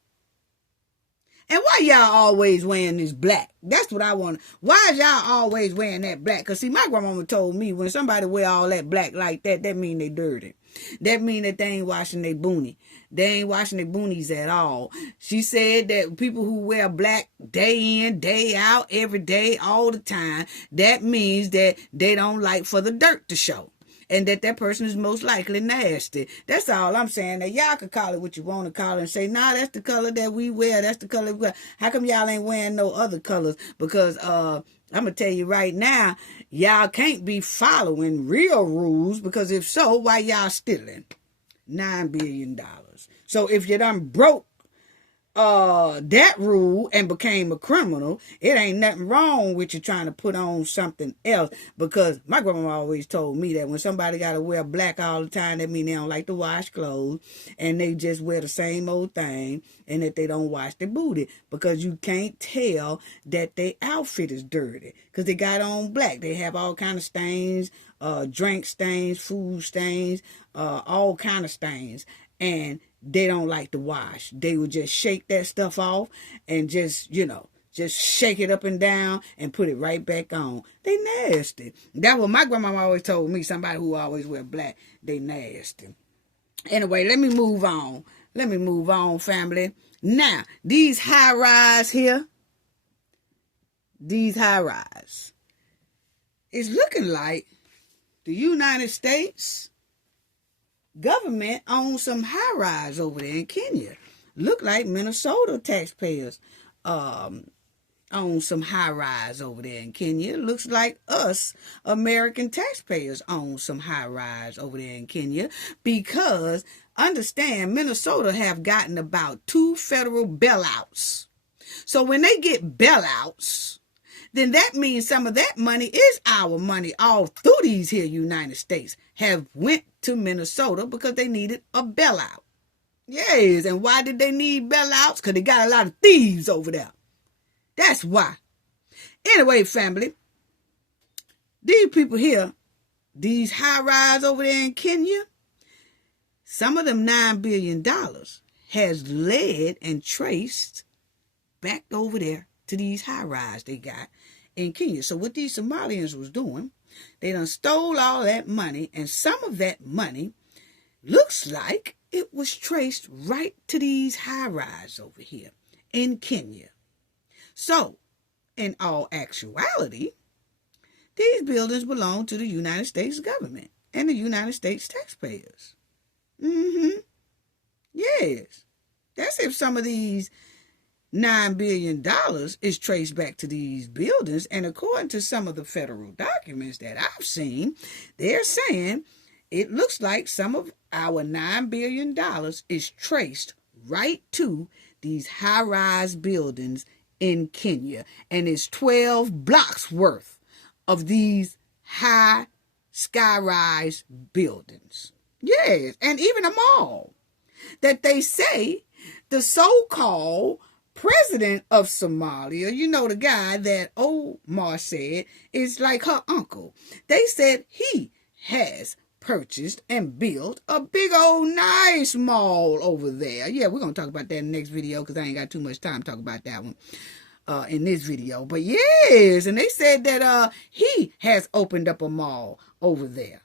And why y'all always wearing this black? That's what I want. Why is y'all always wearing that black? Because see, my grandmama told me when somebody wear all that black like that, that mean they dirty. That mean that they ain't washing their boonie. They ain't washing their boonies at all. She said that people who wear black day in, day out, every day, all the time, that means that they don't like for the dirt to show. And that person is most likely nasty. That's all I'm saying. Now, y'all can call it what you want to call it and say, nah, that's the color that we wear. That's the color we wear. How come y'all ain't wearing no other colors? Because I'm going to tell you right now, y'all can't be following real rules, because if so, why y'all stealing $9 billion? So if you done broke that rule and became a criminal, it ain't nothing wrong with you trying to put on something else. Because my grandma always told me that when somebody got to wear black all the time, that mean they don't like to wash clothes and they just wear the same old thing, and that they don't wash their booty, because you can't tell that their outfit is dirty because they got on black. They have all kind of stains, drink stains, food stains, all kind of stains, and they don't like to wash. They would just shake that stuff off and just shake it up and down and put it right back on. They nasty. That's what my grandma always told me. Somebody who always wear black, they nasty. Anyway, let me move on. Let me move on, family. Now, these high-rise here, these high-rise, it's looking like the United States government owns some high-rise over there in Kenya. Look like Minnesota taxpayers own some high-rise over there in Kenya. Looks like us American taxpayers own some high-rise over there in Kenya, because understand, Minnesota have gotten about 2 federal bailouts. So when they get bailouts, then that means some of that money is our money all through these here United States have went to Minnesota because they needed a bailout. Yes, and why did they need bailouts? Because they got a lot of thieves over there. That's why. Anyway, family, these people here, these high-rise over there in Kenya, some of them $9 billion has led and traced back over there to these high-rise they got in Kenya. So what these Somalians was doing, they done stole all that money, and some of that money looks like it was traced right to these high-rise over here in Kenya. So, in all actuality, these buildings belong to the United States government and the United States taxpayers. Yes. That's if some of these $9 billion is traced back to these buildings. And according to some of the federal documents that I've seen, they're saying it looks like some of our $9 billion is traced right to these high-rise buildings in Kenya. And it's 12 blocks worth of these high sky-rise buildings. Yes, and even a mall that they say the so-called president of Somalia, you know, the guy that Omar said is like her uncle. They said he has purchased and built a big old nice mall over there. Yeah, we're going to talk about that in the next video because I ain't got too much time to talk about that one in this video. But yes, and they said that he has opened up a mall over there.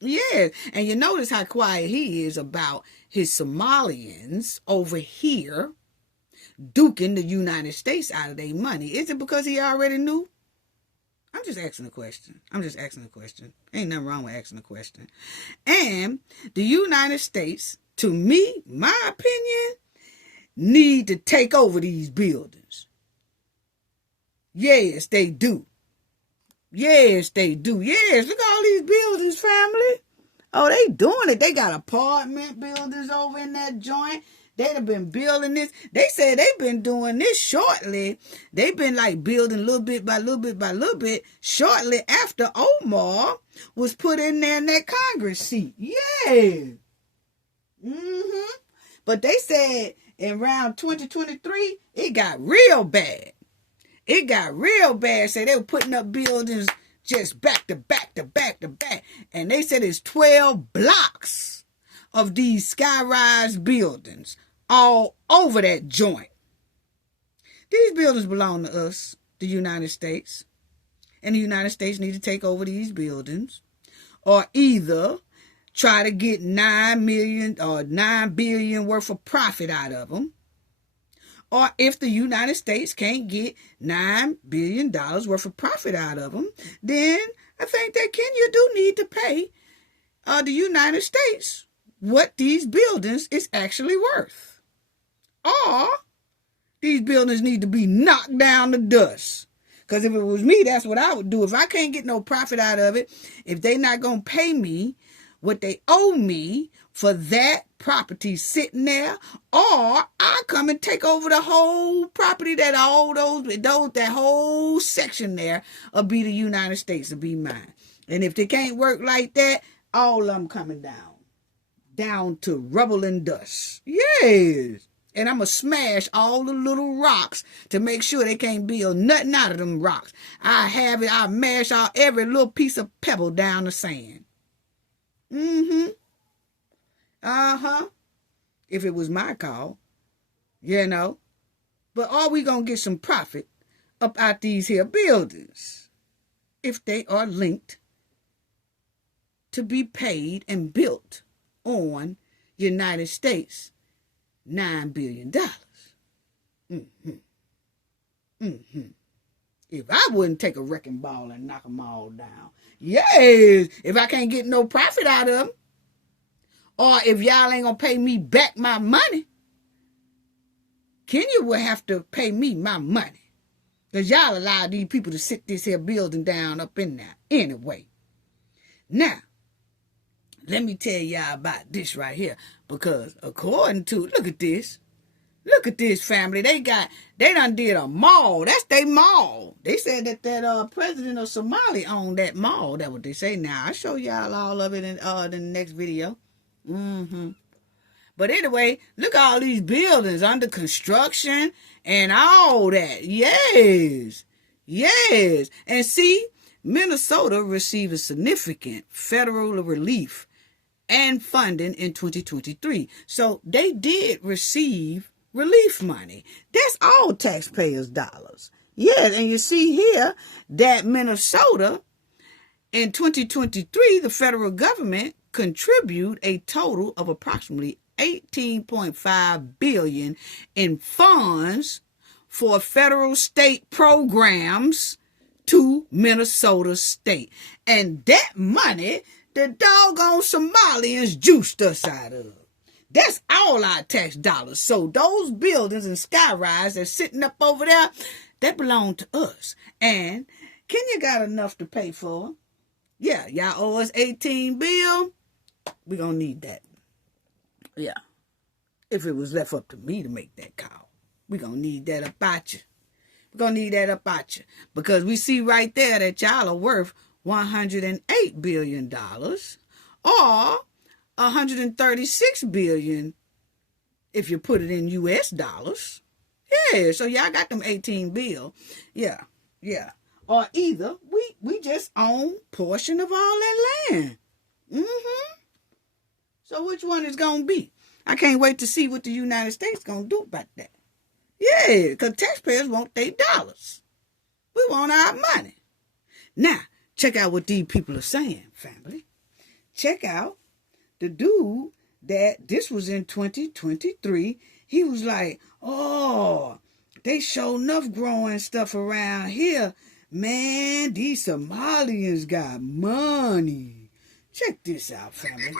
Yes, and you notice how quiet he is about his Somalians over here duking the United States out of their money. Is it because he already knew? I'm just asking a question. Ain't nothing wrong with asking a question. And the United States, to me, my opinion, need to take over these buildings. Yes, they do. Yes, they do. Yes, look at all these buildings, family. Oh, they doing it. They got apartment buildings over in that joint. They'd have been building this. They said they've been doing this shortly. They've been like building little bit by little bit by little bit shortly after Omar was put in there in that Congress seat. Yeah. But they said in around 2023, it got real bad. It got real bad. So they were putting up buildings just back to back to back to back. And they said it's 12 blocks of these sky-rise buildings all over that joint. These buildings belong to us, the United States. And the United States need to take over these buildings. Or either try to get $9 billion worth of profit out of them. Or if the United States can't get $9 billion worth of profit out of them, then I think that Kenya do need to pay the United States what these buildings is actually worth. Or these buildings need to be knocked down to dust. Because if it was me, that's what I would do. If I can't get no profit out of it, if they not going to pay me what they owe me for that property sitting there, or I come and take over the whole property that all that whole section there will be the United States, will be mine. And if they can't work like that, all of them coming down to rubble and dust. Yes. And I'm going to smash all the little rocks to make sure they can't build nothing out of them rocks. I mash out every little piece of pebble down the sand. If it was my call, you know. But are we going to get some profit up out these here buildings if they are linked to be paid and built on United States $9 billion? If I wouldn't take a wrecking ball and knock them all down. Yes, if I can't get no profit out of them. Or if y'all ain't going to pay me back my money, Kenya will have to pay me my money. Because y'all allow these people to sit this here building down up in there. Anyway. Now, let me tell y'all about this right here. Because according to, look at this. Look at this, family. They done did a mall. That's their mall. They said that president of Somalia owned that mall. That's what they say now. I'll show y'all all of it in the next video. But anyway, look at all these buildings under construction and all that. Yes. Yes. And see, Minnesota received a significant federal relief and funding in 2023. So they did receive relief money. That's all taxpayers' dollars. Yes, and you see here that Minnesota in 2023, the federal government contributed a total of approximately $18.5 billion in funds for federal state programs to Minnesota State. And that money, the doggone Somalians juiced us out of. That's all our tax dollars. So those buildings and skyrise that's sitting up over there, that belong to us. And Kenya got enough to pay for them. Yeah, y'all owe us $18 billion. We're going to need that. Yeah. If it was left up to me to make that call, we're going to need that up out you. We're going to need that up out you. Because we see right there that y'all are worth $108 billion or $136 billion if you put it in U.S. dollars. Yeah, so y'all got them 18 bill. Yeah. Or either we just own portion of all that land. So which one is going to be? I can't wait to see what the United States going to do about that. Yeah, because taxpayers want their dollars. We want our money. Now, check out what these people are saying, family. Check out the dude that this was in 2023. He was like, oh, they sure enough growing stuff around here. Man, these Somalians got money. Check this out, family.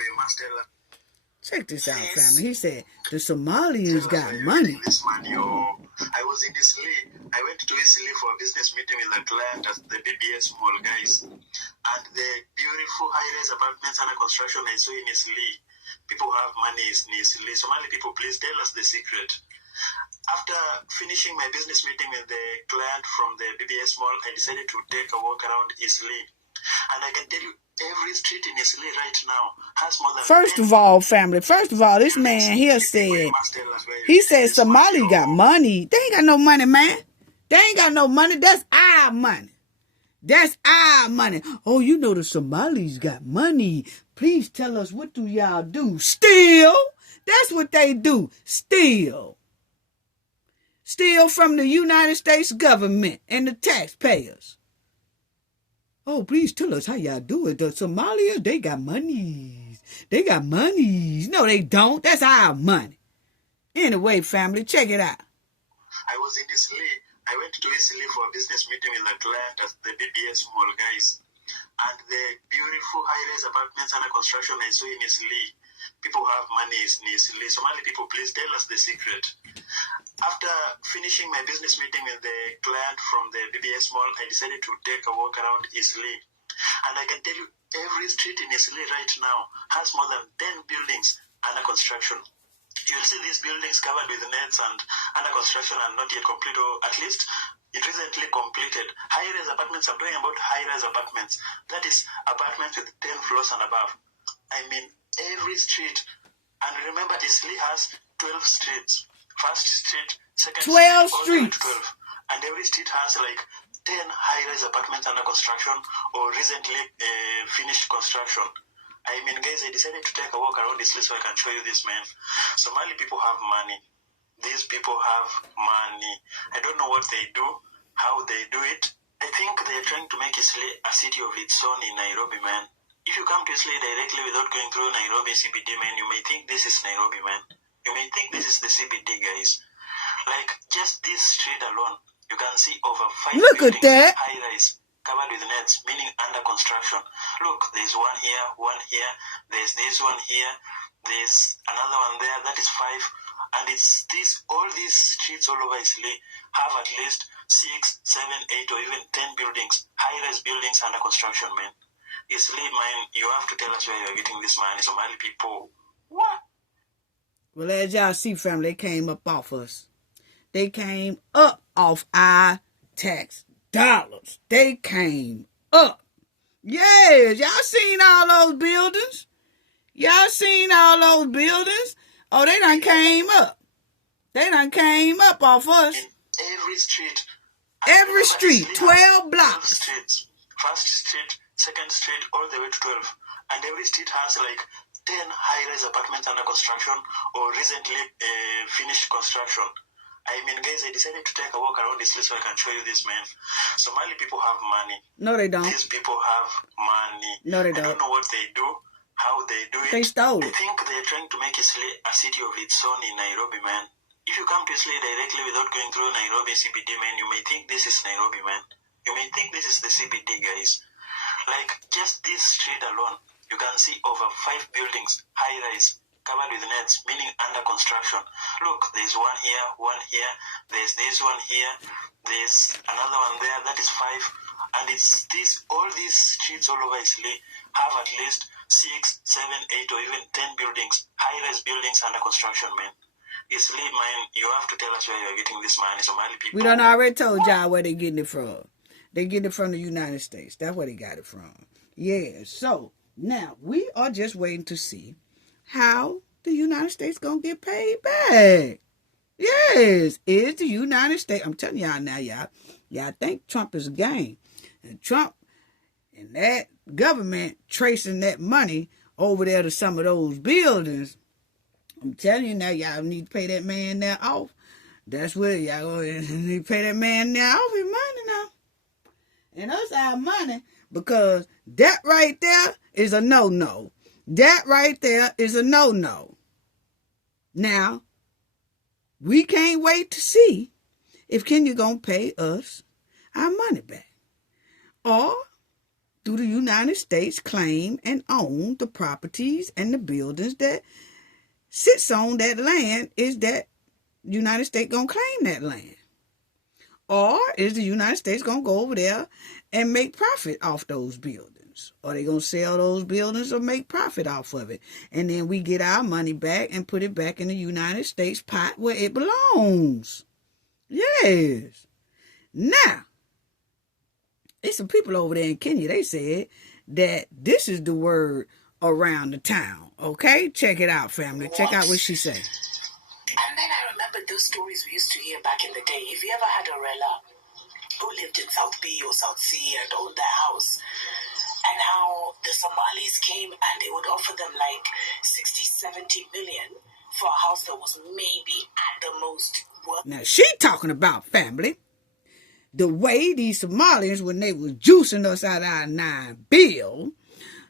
Check this out, family. He said, the Somalians got money. I was in Eastleigh. I went to Eastleigh for a business meeting with a client at the BBS Mall, guys. And the beautiful high-rise apartments under construction I saw in Eastleigh. People have money in Eastleigh. Somali people, please tell us the secret. After finishing my business meeting with the client from the BBS Mall, I decided to take a walk around Eastleigh. And I can tell you, every street in Eastleigh right now has more than... First of all, family, this man here said, he said Somali got money. They ain't got no money, man. They ain't got no money. That's our money. That's our money. Oh, you know the Somalis got money. Please tell us, what do y'all do? Steal. That's what they do. Steal. Steal from the United States government and the taxpayers. Oh, please tell us how y'all do it. The Somalians, they got monies. They got monies. No, they don't. That's our money. Anyway, family, check it out. I was in Eastleigh. I went to Eastleigh for a business meeting with a client at the BBS Mall, guys. And the beautiful high-rise apartments under construction I saw in Eastleigh. People have money in Eastleigh. Somali people, please tell us the secret. After finishing my business meeting with the client from the BBS Mall, I decided to take a walk around Eastleigh. And I can tell you, every street in Eastleigh right now has more than 10 buildings under construction. You'll see these buildings covered with nets and under construction and not yet complete, or at least it recently completed. High-rise apartments, I'm talking about high-rise apartments. That is apartments with 10 floors and above. I mean, every street. And remember, Eastleigh has 12 streets. First street, second 12 street, streets. 12. And every street has like 10 high-rise apartments under construction or recently finished construction. I mean, guys, I decided to take a walk around this list so I can show you this, man. Somali people have money. These people have money. I don't know what they do, how they do it. I think they're trying to make Eastleigh a city of its own in Nairobi, man. If you come to Eastleigh directly without going through Nairobi CBD, man, you may think this is Nairobi, man. You may think this is the CBD, guys. Like, just this street alone, you can see over 5 Look at that. high-rise covered with nets, meaning under construction. Look, there's one here, there's this one here, there's another one there, that is 5. And it's all these streets all over Eastleigh have at least 6, 7, 8, or even 10 buildings, high-rise buildings under construction, man. Eastleigh, man, you have to tell us where you're getting this money, Somali people. What? Well, as y'all see, family, they came up off us. They came up off our tax dollars. They came up. Yes, y'all seen all those buildings? Y'all seen all those buildings? Oh, they done came up. They done came up off us. In every street. Every street, 12 blocks. Streets. First street, second street, all the way to 12. And every street has like 10 high-rise apartments under construction or recently finished construction. I mean, guys, I decided to take a walk around this place so I can show you this, man. Somali people have money. No, they don't. These people have money. No, they don't. I don't know what they do, how they do it. They stole I it. think they're trying to make Eastleigh a city of its own in Nairobi, man. If you come to Eastleigh directly without going through Nairobi CBD, man, you may think this is Nairobi, man. You may think this is the CBD, guys. Like, just this street alone, you can see over 5 buildings, high-rise, covered with nets, meaning under construction. Look, there's one here, there's this one here, there's another one there, that is 5. And it's this, all these streets all over Eastleigh have at least 6, 7, 8, or even 10 buildings, high-rise buildings under construction, man. Eastleigh, man, you have to tell us where you're getting this money, Somali people. We done already told y'all where they getting it from. They getting it from the United States. That's where they got it from. Yeah, so now we are just waiting to see how the United States gonna get paid back. Yes, is the United States. I'm telling y'all now, y'all think Trump is a game. And Trump and that government tracing that money over there to some of those buildings. I'm telling you now, y'all need to pay that man there off. That's what y'all need to pay that man there off his money now. And us our money, because that right there is a no-no. That right there is a no-no. Now, we can't wait to see if Kenya gonna pay us our money back. Or do the United States claim and own the properties and the buildings that sits on that land? Is that United States gonna claim that land? Or is the United States gonna go over there and make profit off those buildings? Or they gonna sell those buildings or make profit off of it? And then we get our money back and put it back in the United States pot where it belongs. Yes. Now, there's some people over there in Kenya, they said that this is the word around the town. Okay? Check it out, family. Check out what she said. And then I remember those stories we used to hear back in the day. If you ever had a rela who lived in South B or South C and owned their house, and how the Somalis came and they would offer them like 60, 70 million for a house that was maybe at the most worth. Now, she talking about, family, the way these Somalians, when they was juicing us out of our 9 bill,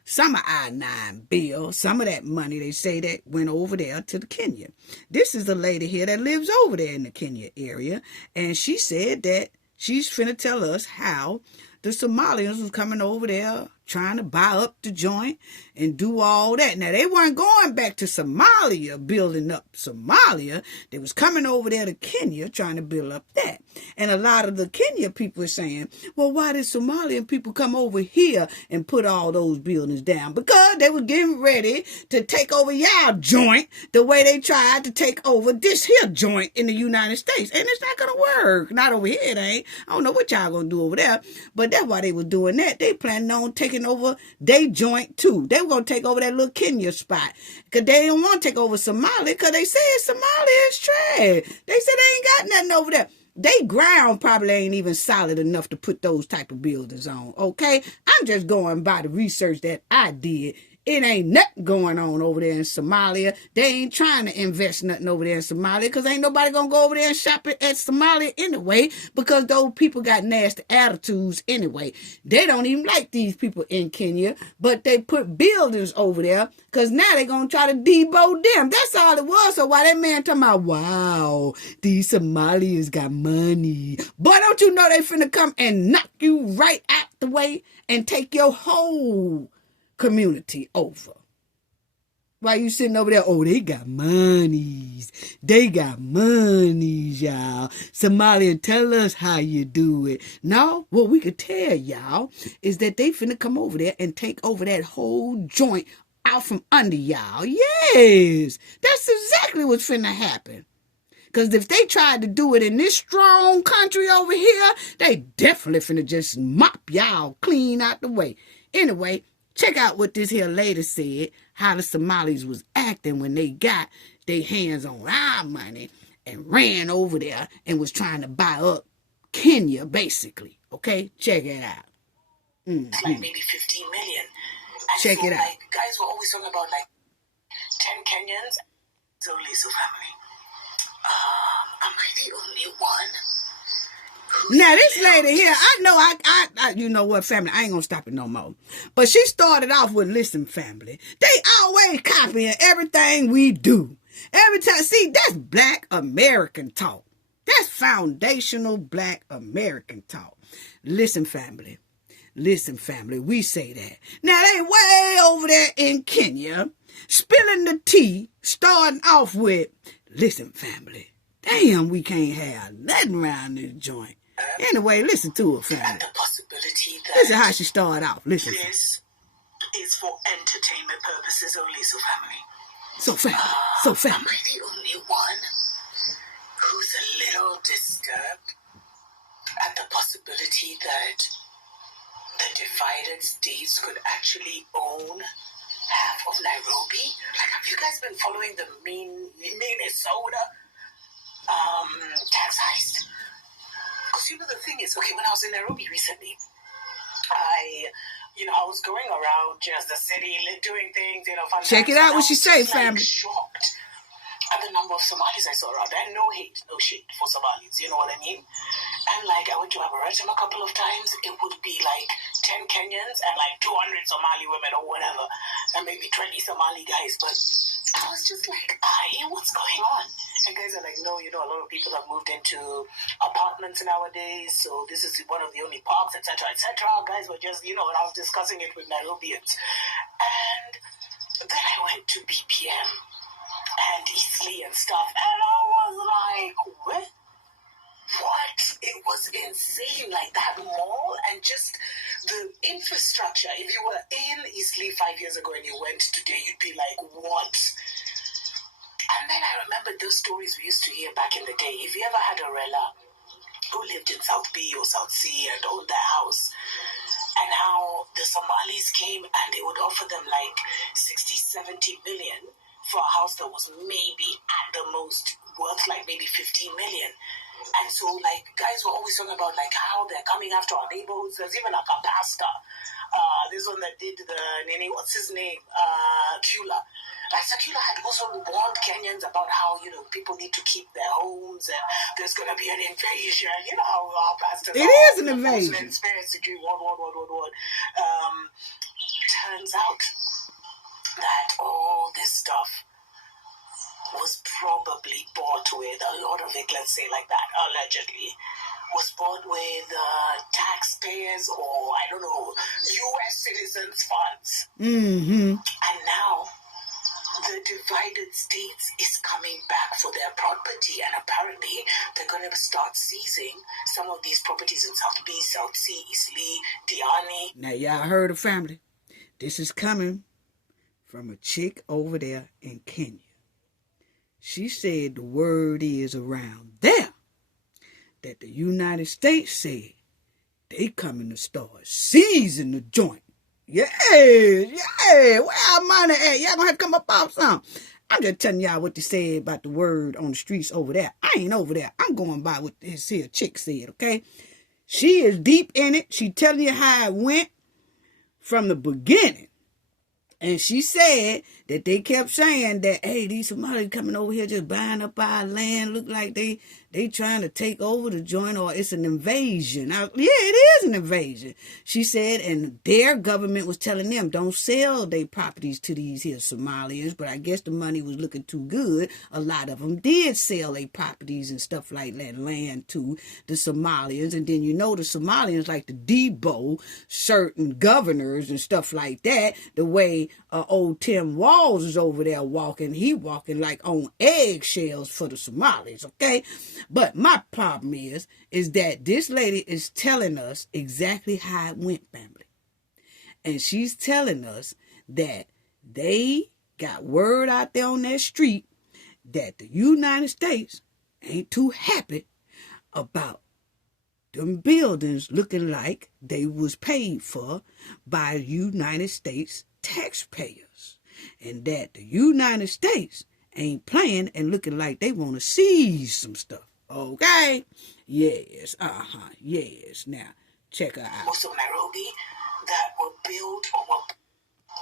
some of our 9 bill, some of that money, they say that went over there to the Kenya. This is a lady here that lives over there in the Kenya area, and she said that she's finna tell us how the Somalians was coming over there trying to buy up the joint and do all that. Now, they weren't going back to Somalia, building up Somalia. They was coming over there to Kenya trying to build up that. And a lot of the Kenya people are saying, well, why did Somalian people come over here and put all those buildings down? Because they were getting ready to take over y'all joint the way they tried to take over this here joint in the United States. And it's not going to work. Not over here, it ain't. I don't know what y'all going to do over there. But that's why they were doing that. They planning on taking over they joint too. They were going to take over that little Kenya spot. Because they didn't want to take over Somalia because they said Somalia is trash. They said they ain't got nothing over there. They ground probably ain't even solid enough to put those type of buildings on, okay? I'm just going by the research that I did. It ain't nothing going on over there in Somalia. They ain't trying to invest nothing over there in Somalia because ain't nobody going to go over there and shop at Somalia anyway because those people got nasty attitudes anyway. They don't even like these people in Kenya, but they put buildings over there because now they going to try to debo them. That's all it was. So why that man talking about, wow, these Somalians got money. Boy, don't you know they finna come and knock you right out the way and take your whole community over. Why you sitting over there? Oh, they got monies. They got monies, y'all. Somalia, tell us how you do it. No, what we could tell y'all is that they finna come over there and take over that whole joint out from under y'all. Yes, that's exactly what's finna happen. Because if they tried to do it in this strong country over here, they definitely finna just mop y'all clean out the way. Anyway, check out what this here lady said, how the Somalis was acting. acting when they got their hands on our money and ran over there and was trying to buy up Kenya, basically. Okay? Check it out. Like maybe 15 million. And Check it out. Like, guys were always talking about like 10 Kenyans. So family. Am I the only one? Now this lady here, I know I you know what, family, I ain't gonna stop it no more. But she started off with, listen, family, they always copying everything we do. Every time, see, that's Black American talk. That's foundational Black American talk. Listen, family, we say that. Now they way over there in Kenya, spilling the tea, starting off with, listen, family, damn, we can't have nothing around this joint. Anyway, listen to her, family. And the possibility that Listen how she started off. Listen. this is for entertainment purposes only, so family. So family. Am I the only one who's a little disturbed at the possibility that the divided states could actually own half of Nairobi? Like, have you guys been following the Minnesota tax heist? Because you know the thing is, okay, when I was in Nairobi recently, I was going around just the city, doing things, Check it out what she say, family. Shocked at the number of Somalis I saw around. And no hate, no shit for Somalis, you know what I mean? And like, I went to Arboretum a couple of times. It would be like 10 Kenyans and like 200 Somali women or whatever, and maybe 20 Somali guys. But I was just like, what's going on? And guys are like, no, a lot of people have moved into apartments nowadays, so this is one of the only parks, etc., etc. Guys were just, and I was discussing it with Nairobians. And then I went to BPM and Eastleigh and stuff, and I was like, what? It was insane, like that mall and just the infrastructure. If you were in Eastleigh 5 years ago and you went today, you'd be like, what? And then I remembered those stories we used to hear back in the day. If you ever had a Rela who lived in South B or South C and owned their house, and how the Somalis came and they would offer them like 60, 70 million for a house that was maybe at the most worth like maybe 15 million. And so like guys were always talking about like how they're coming after our neighborhoods. There's even like a pastor, this one that did the Nene, what's his name? Kula. Pastor Kula had also warned Kenyans about how, people need to keep their homes and there's going to be an invasion. You know how our pastors It is an invasion. Conspiracy theory, what. Turns out that all this stuff was probably bought with, a lot of it, let's say like that, allegedly, was bought with taxpayers or, I don't know, U.S. citizens' funds. Mm-hmm. And now the divided states is coming back for their property, and apparently they're going to start seizing some of these properties in South B, South C, Eastleigh, Diani. Now, y'all heard of family? This is coming from a chick over there in Kenya. She said the word is around there that the United States said they coming to start seizing the joint. Yeah, where our money at? Y'all gonna have to come up off something. I'm just telling y'all what they said about the word on the streets over there. I ain't over there. I'm going by what this here chick said, okay? She is deep in it. She telling you how it went from the beginning. And she said that they kept saying that, hey, these Somalis coming over here just buying up our land. Look like they trying to take over the joint, or it's an invasion. Yeah, it is an invasion. She said, and their government was telling them, don't sell their properties to these here Somalians. But I guess the money was looking too good. A lot of them did sell their properties and stuff like that, land to the Somalians. And then the Somalians like to debo certain governors and stuff like that. The way old Tim Walz is over there walking. He walking like on eggshells for the Somalis, okay? But my problem is that this lady is telling us exactly how it went, family. And she's telling us that they got word out there on that street that the United States ain't too happy about them buildings looking like they was paid for by United States taxpayers. and that the United States ain't playing and looking like they want to seize some stuff. Okay? Yes. Yes. Now, check her out. Most of Nairobi that were built or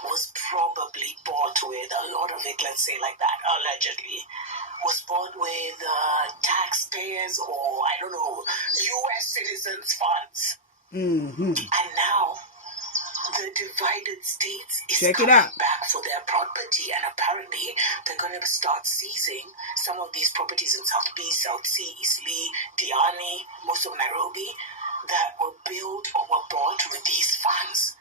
was probably bought with, a lot of it, let's say like that, allegedly, was bought with taxpayers or, I don't know, U.S. citizens' funds. Mm-hmm. And now the divided states is Check it coming out. back for their property, and apparently they're going to start seizing some of these properties in South B, South C, Eastleigh, Diani, most of Nairobi that were built or were bought with these funds.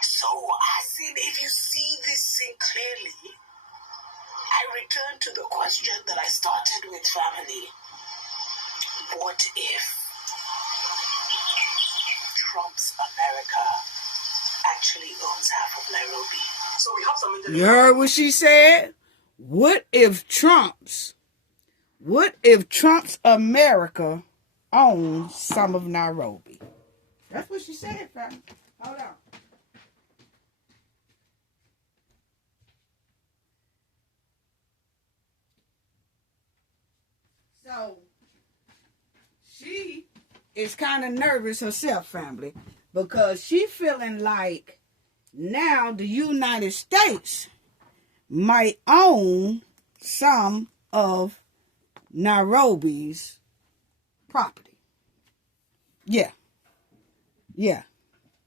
So, as in, if you see this thing clearly, I return to the question that I started with, family. What if Trump's America actually owns half of Nairobi? So we have some. You heard what she said? What if Trump's America owns some of Nairobi? That's what she said, family. Hold on. So, she is kind of nervous herself, family, because she feeling like now the United States might own some of Nairobi's property. Yeah.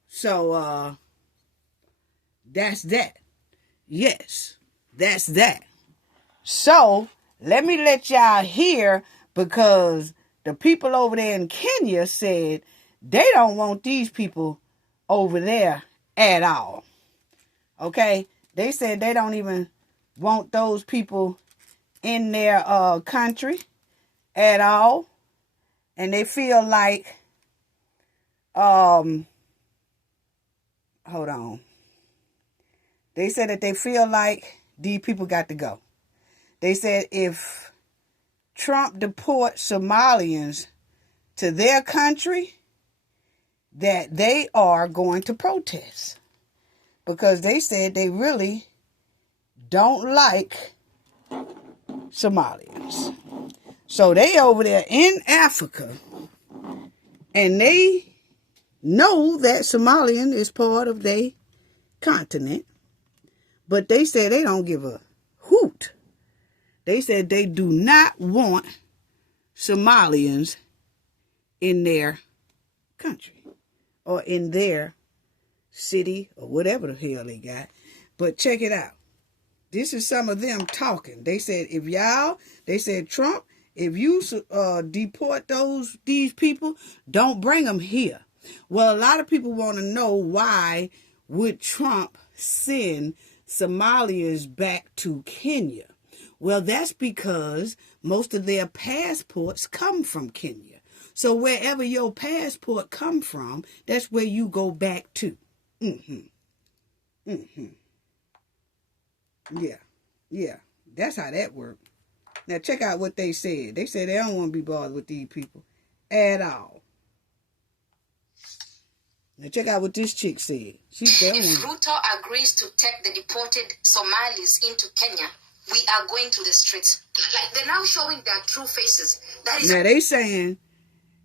So, that's that. Yes, that's that. So, let me let y'all hear, because the people over there in Kenya said they don't want these people over there at all. Okay? They said they don't even want those people in their country at all. And they feel like, hold on. They said that they feel like these people got to go. They said if Trump deports Somalians to their country, that they are going to protest. Because they said they really don't like Somalians. So they over there in Africa, and they know that Somalian is part of their continent, but they said they don't give a hoot. They said they do not want Somalians in their country or in their city or whatever the hell they got. But check it out. This is some of them talking. They said, Trump, if you deport these people, don't bring them here. Well, a lot of people want to know, why would Trump send Somalians back to Kenya? Well, that's because most of their passports come from Kenya. So wherever your passport come from, that's where you go back to. Yeah. That's how that works. Now check out what they said. They said they don't want to be bothered with these people at all. Now check out what this chick said. If Ruto agrees to take the deported Somalis into Kenya, we are going to the streets. Like, they're now showing their true faces. Now they saying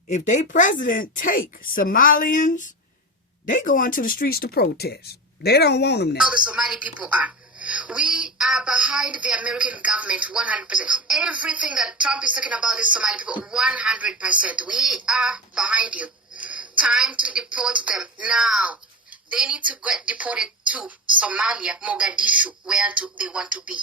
if they president take Somalians, they going to the streets to protest. They don't want them now. How the Somali people are. We are behind the American government 100%. Everything that Trump is talking about is Somali people 100%. We are behind you. Time to deport them now. They need to get deported to Somalia, Mogadishu, where they want to be.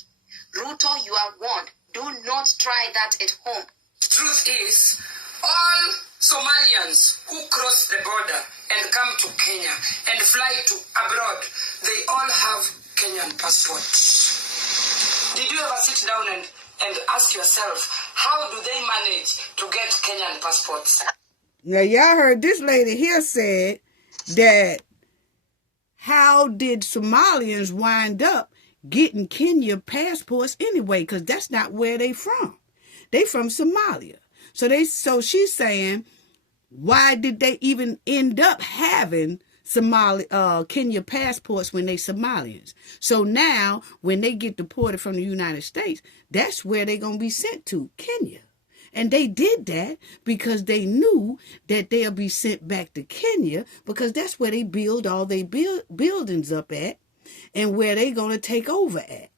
Ruto, you are warned. Do not try that at home. The truth is, all Somalians who cross the border and come to Kenya and fly to abroad, they all have Kenyan passports. Did you ever sit down and ask yourself, how do they manage to get Kenyan passports? Now, y'all heard this lady here said that how did Somalians wind up getting Kenya passports anyway? Because that's not where they from. They from Somalia. So she's saying, why did they even end up having Kenya passports when they Somalians. So now when they get deported from the United States, that's where they're going to be sent to, Kenya. And they did that because they knew that they'll be sent back to Kenya because that's where they build all their buildings up at and where they're going to take over at.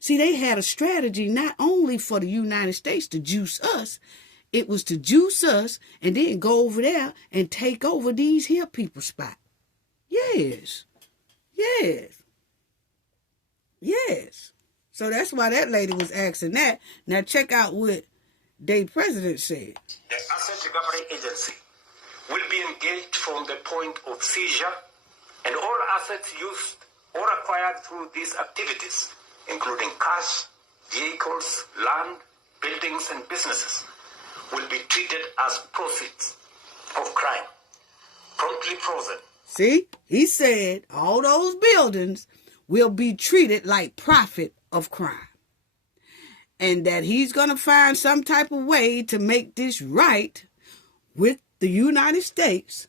See, they had a strategy not only for the United States to juice us, it was to juice us and then go over there and take over these here people's spot. Yes. So that's why that lady was asking that. Now check out what the president said. The Asset Recovery Agency will be engaged from the point of seizure, and all assets used or acquired through these activities, including cash, vehicles, land, buildings, and businesses, will be treated as proceeds of crime, promptly frozen. See, he said all those buildings will be treated like profit of crime. And that he's going to find some type of way to make this right with the United States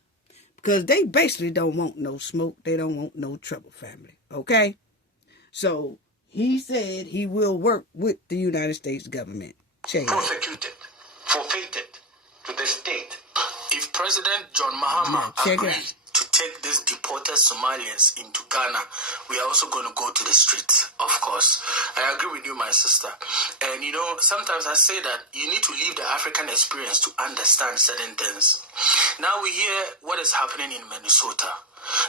because they basically don't want no smoke. They don't want no trouble, family. Okay? So he said he will work with the United States government. Check it out. Prosecuted, forfeited to the state. If President John Mahama Check it agreed out. to take these deported Somalians into Ghana, we are also going to go to the streets, of course. I agree with you, my sister. And, you know, sometimes I say that you need to live the African experience to understand certain things. Now we hear what is happening in Minnesota.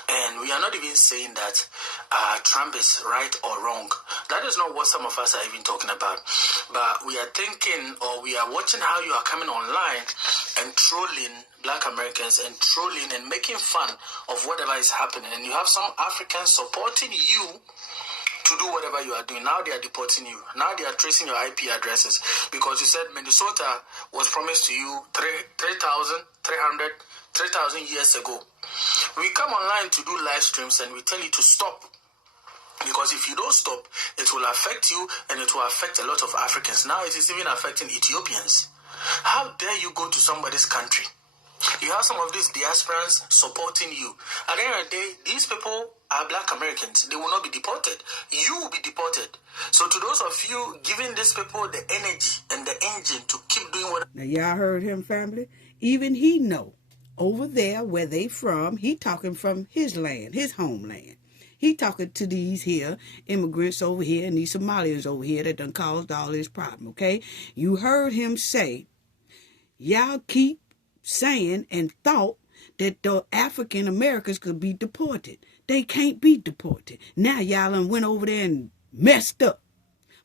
And we are not even saying that Trump is right or wrong. That is not what some of us are even talking about. But we are thinking, or we are watching how you are coming online and trolling Black Americans and trolling and making fun of whatever is happening. And you have some Africans supporting you to do whatever you are doing. Now they are deporting you. Now they are tracing your IP addresses because you said Minnesota was promised to you 3,000 years ago. We come online to do live streams and we tell you to stop. Because if you don't stop, it will affect you and it will affect a lot of Africans. Now it is even affecting Ethiopians. How dare you go to somebody's country? You have some of these diasporans supporting you. At the end of the day, these people are Black Americans. They will not be deported. You will be deported. So to those of you giving these people the energy and the engine to keep doing what... Now y'all heard him, family? Even he know. Over there where they from, he talking from his land, his homeland. He talking to these here immigrants over here and these Somalians over here that done caused all this problem, okay? You heard him say, y'all keep saying and thought that the African Americans could be deported. They can't be deported. Now y'all done went over there and messed up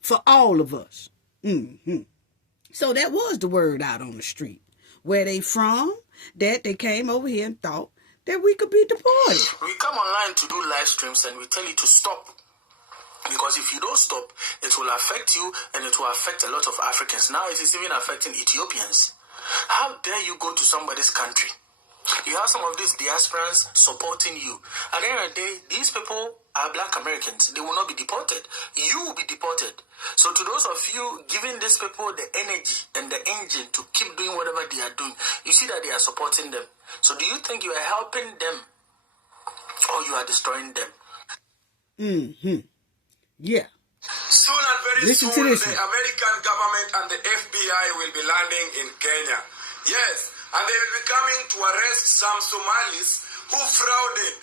for all of us. So that was the word out on the street. Where they from, that they came over here and thought that we could be deported. We come online to do live streams and we tell you to stop. Because if you don't stop, it will affect you and it will affect a lot of Africans. Now it is even affecting Ethiopians. How dare you go to somebody's country? You have some of these diasporans supporting you. At the end of the day, these people are Black Americans. They will not be deported. You will be deported. So to those of you giving these people the energy and the engine to keep doing whatever they are doing, you see that they are supporting them. So do you think you are helping them or you are destroying them? Yeah. Soon and very Listen soon, to this the one. American government and the FBI will be landing in Kenya. Yes, and they will be coming to arrest some Somalis who frauded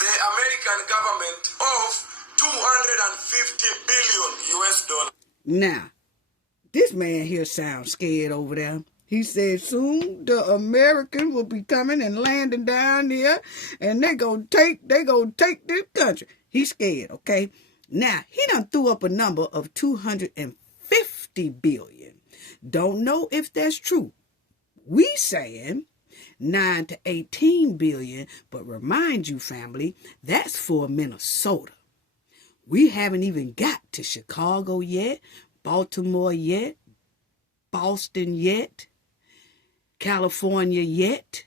the American government of $250 billion. Now, this man here sounds scared over there. He said soon the Americans will be coming and landing down there and they gonna take this country. He's scared, okay? Now, he done threw up a number of 250 billion. Don't know if that's true. We saying 9 to 18 billion, but remind you, family, that's for Minnesota. We haven't even got to Chicago yet, Baltimore yet, Boston yet, California yet.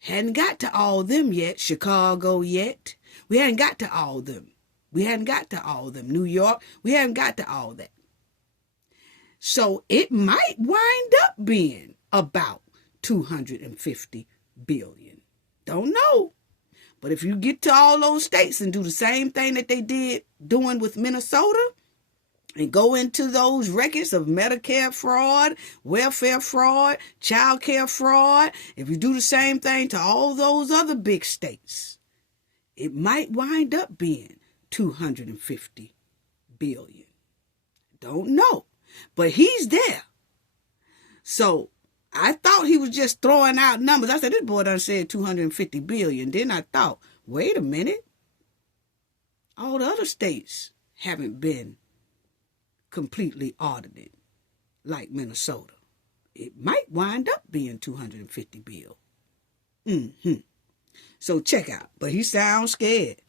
Hadn't got to all them yet, Chicago yet. We hadn't got to all them. New York, we haven't got to all that. So it might wind up being about 250 billion. Don't know. But if you get to all those states and do the same thing that they did doing with Minnesota, and go into those records of Medicare fraud, welfare fraud, child care fraud, if you do the same thing to all those other big states, it might wind up being $250 billion. Don't know. But he's there. So I thought he was just throwing out numbers. I said, this boy done said $250 billion. Then I thought, wait a minute. All the other states haven't been completely audited like Minnesota. It might wind up being $250 billion. So check out. But he sounds scared.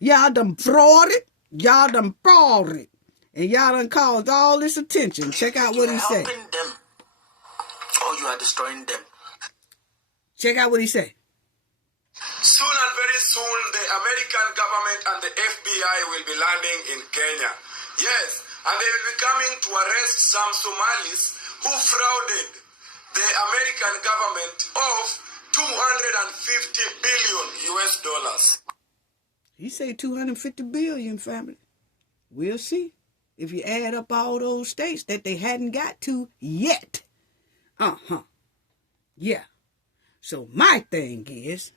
Y'all done frauded. Y'all done frauded. And y'all done caused all this attention. Check out what he said. Them, or you are destroying them. Check out what he said. Soon and very soon, the American government and the FBI will be landing in Kenya. Yes, and they will be coming to arrest some Somalis who frauded the American government of $250 billion US. He say $250 billion, family. We'll see if you add up all those states that they hadn't got to yet. Yeah. So my thing is,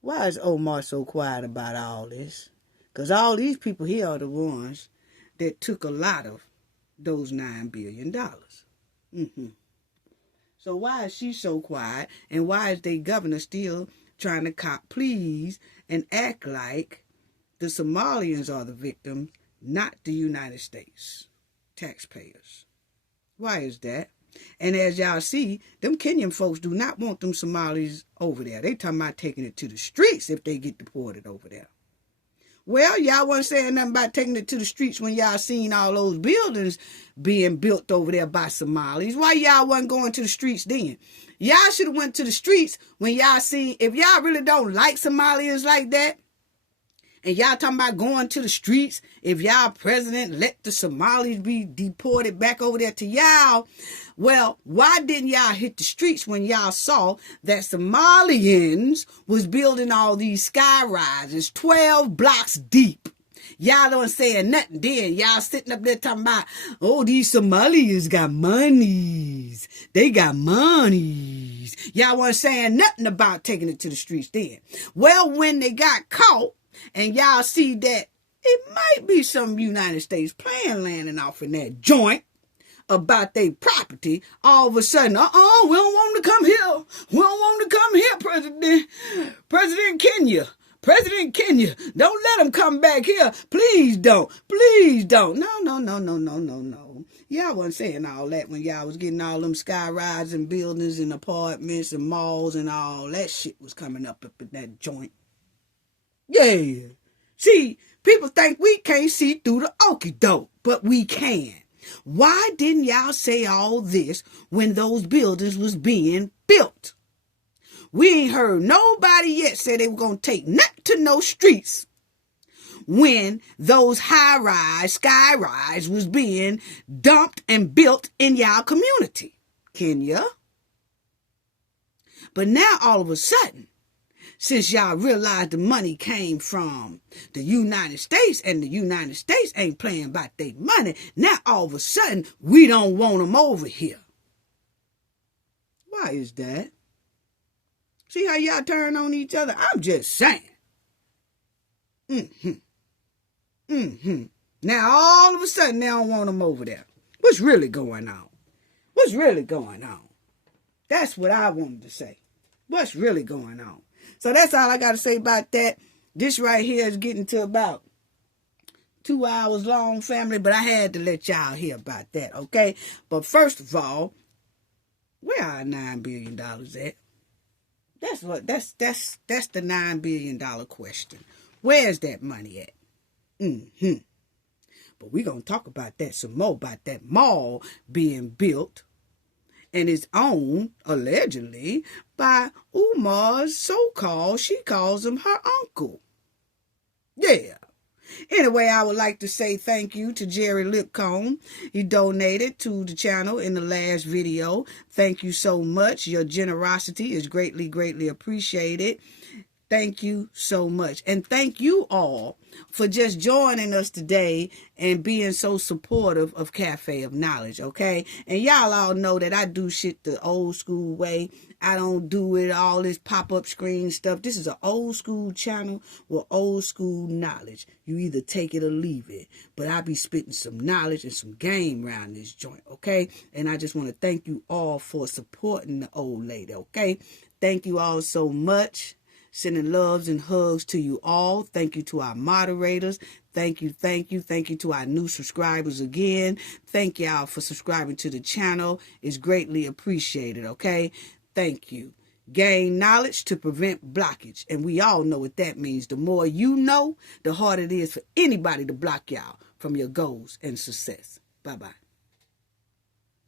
why is Omar so quiet about all this? Because all these people here are the ones that took a lot of those $9 billion. So why is she so quiet? And why is their governor still trying to cop please and act like the Somalians are the victims, not the United States taxpayers? Why is that? And as y'all see, them Kenyan folks do not want them Somalis over there. They talking about taking it to the streets if they get deported over there. Well, y'all wasn't saying nothing about taking it to the streets when y'all seen all those buildings being built over there by Somalis. Why y'all wasn't going to the streets then? Y'all should have went to the streets when y'all seen, if y'all really don't like Somalians like that, and y'all talking about going to the streets, if y'all president let the Somalis be deported back over there to y'all, well, why didn't y'all hit the streets when y'all saw that Somalians was building all these sky rises 12 blocks deep? Y'all don't saying nothing then. Y'all sitting up there talking about, oh, these Somalis got monies. They got monies. Y'all wasn't saying nothing about taking it to the streets then. Well, when they got caught, and y'all see that it might be some United States plane landing off in that joint about their property, all of a sudden, we don't want them to come here. We don't want them to come here, President Kenya. President Kenya, don't let them come back here. Please don't. Please don't. No. Y'all wasn't saying all that when y'all was getting all them sky rides and buildings and apartments and malls and all that shit was coming up in that joint. Yeah. See, people think we can't see through the okie doke, but we can. Why didn't y'all say all this when those buildings was being built? We ain't heard nobody yet say they were going to take nothing to no streets when those high-rise, sky-rise was being dumped and built in y'all community. Kenya? But now all of a sudden, since y'all realize the money came from the United States and the United States ain't playing about their money, now all of a sudden we don't want them over here. Why is that? See how y'all turn on each other? I'm just saying. Now all of a sudden they don't want them over there. What's really going on? What's really going on? That's what I wanted to say. What's really going on? So that's all I got to say about that. This right here is getting to about 2 hours long, family, but I had to let y'all hear about that, okay? But first of all, where are $9 billion at? That's the $9 billion question. Where's that money at? But we're going to talk about that some more, about that mall being built and is owned, allegedly, by Umar's so-called, she calls him her uncle. Yeah. Anyway, I would like to say thank you to Jerry Lipcomb. He donated to the channel in the last video. Thank you so much. Your generosity is greatly, greatly appreciated. Thank you so much. And thank you all for just joining us today and being so supportive of Cafe of Knowledge, okay? And y'all all know that I do shit the old school way. I don't do it all this pop-up screen stuff. This is an old school channel with old school knowledge. You either take it or leave it. But I be spitting some knowledge and some game around this joint, okay? And I just want to thank you all for supporting the old lady, okay? Thank you all so much. Sending loves and hugs to you all. Thank you to our moderators. Thank you, thank you, thank you to our new subscribers again. Thank y'all for subscribing to the channel. It's greatly appreciated, okay? Thank you. Gain knowledge to prevent blockage. And we all know what that means. The more you know, the harder it is for anybody to block y'all from your goals and success. Bye-bye.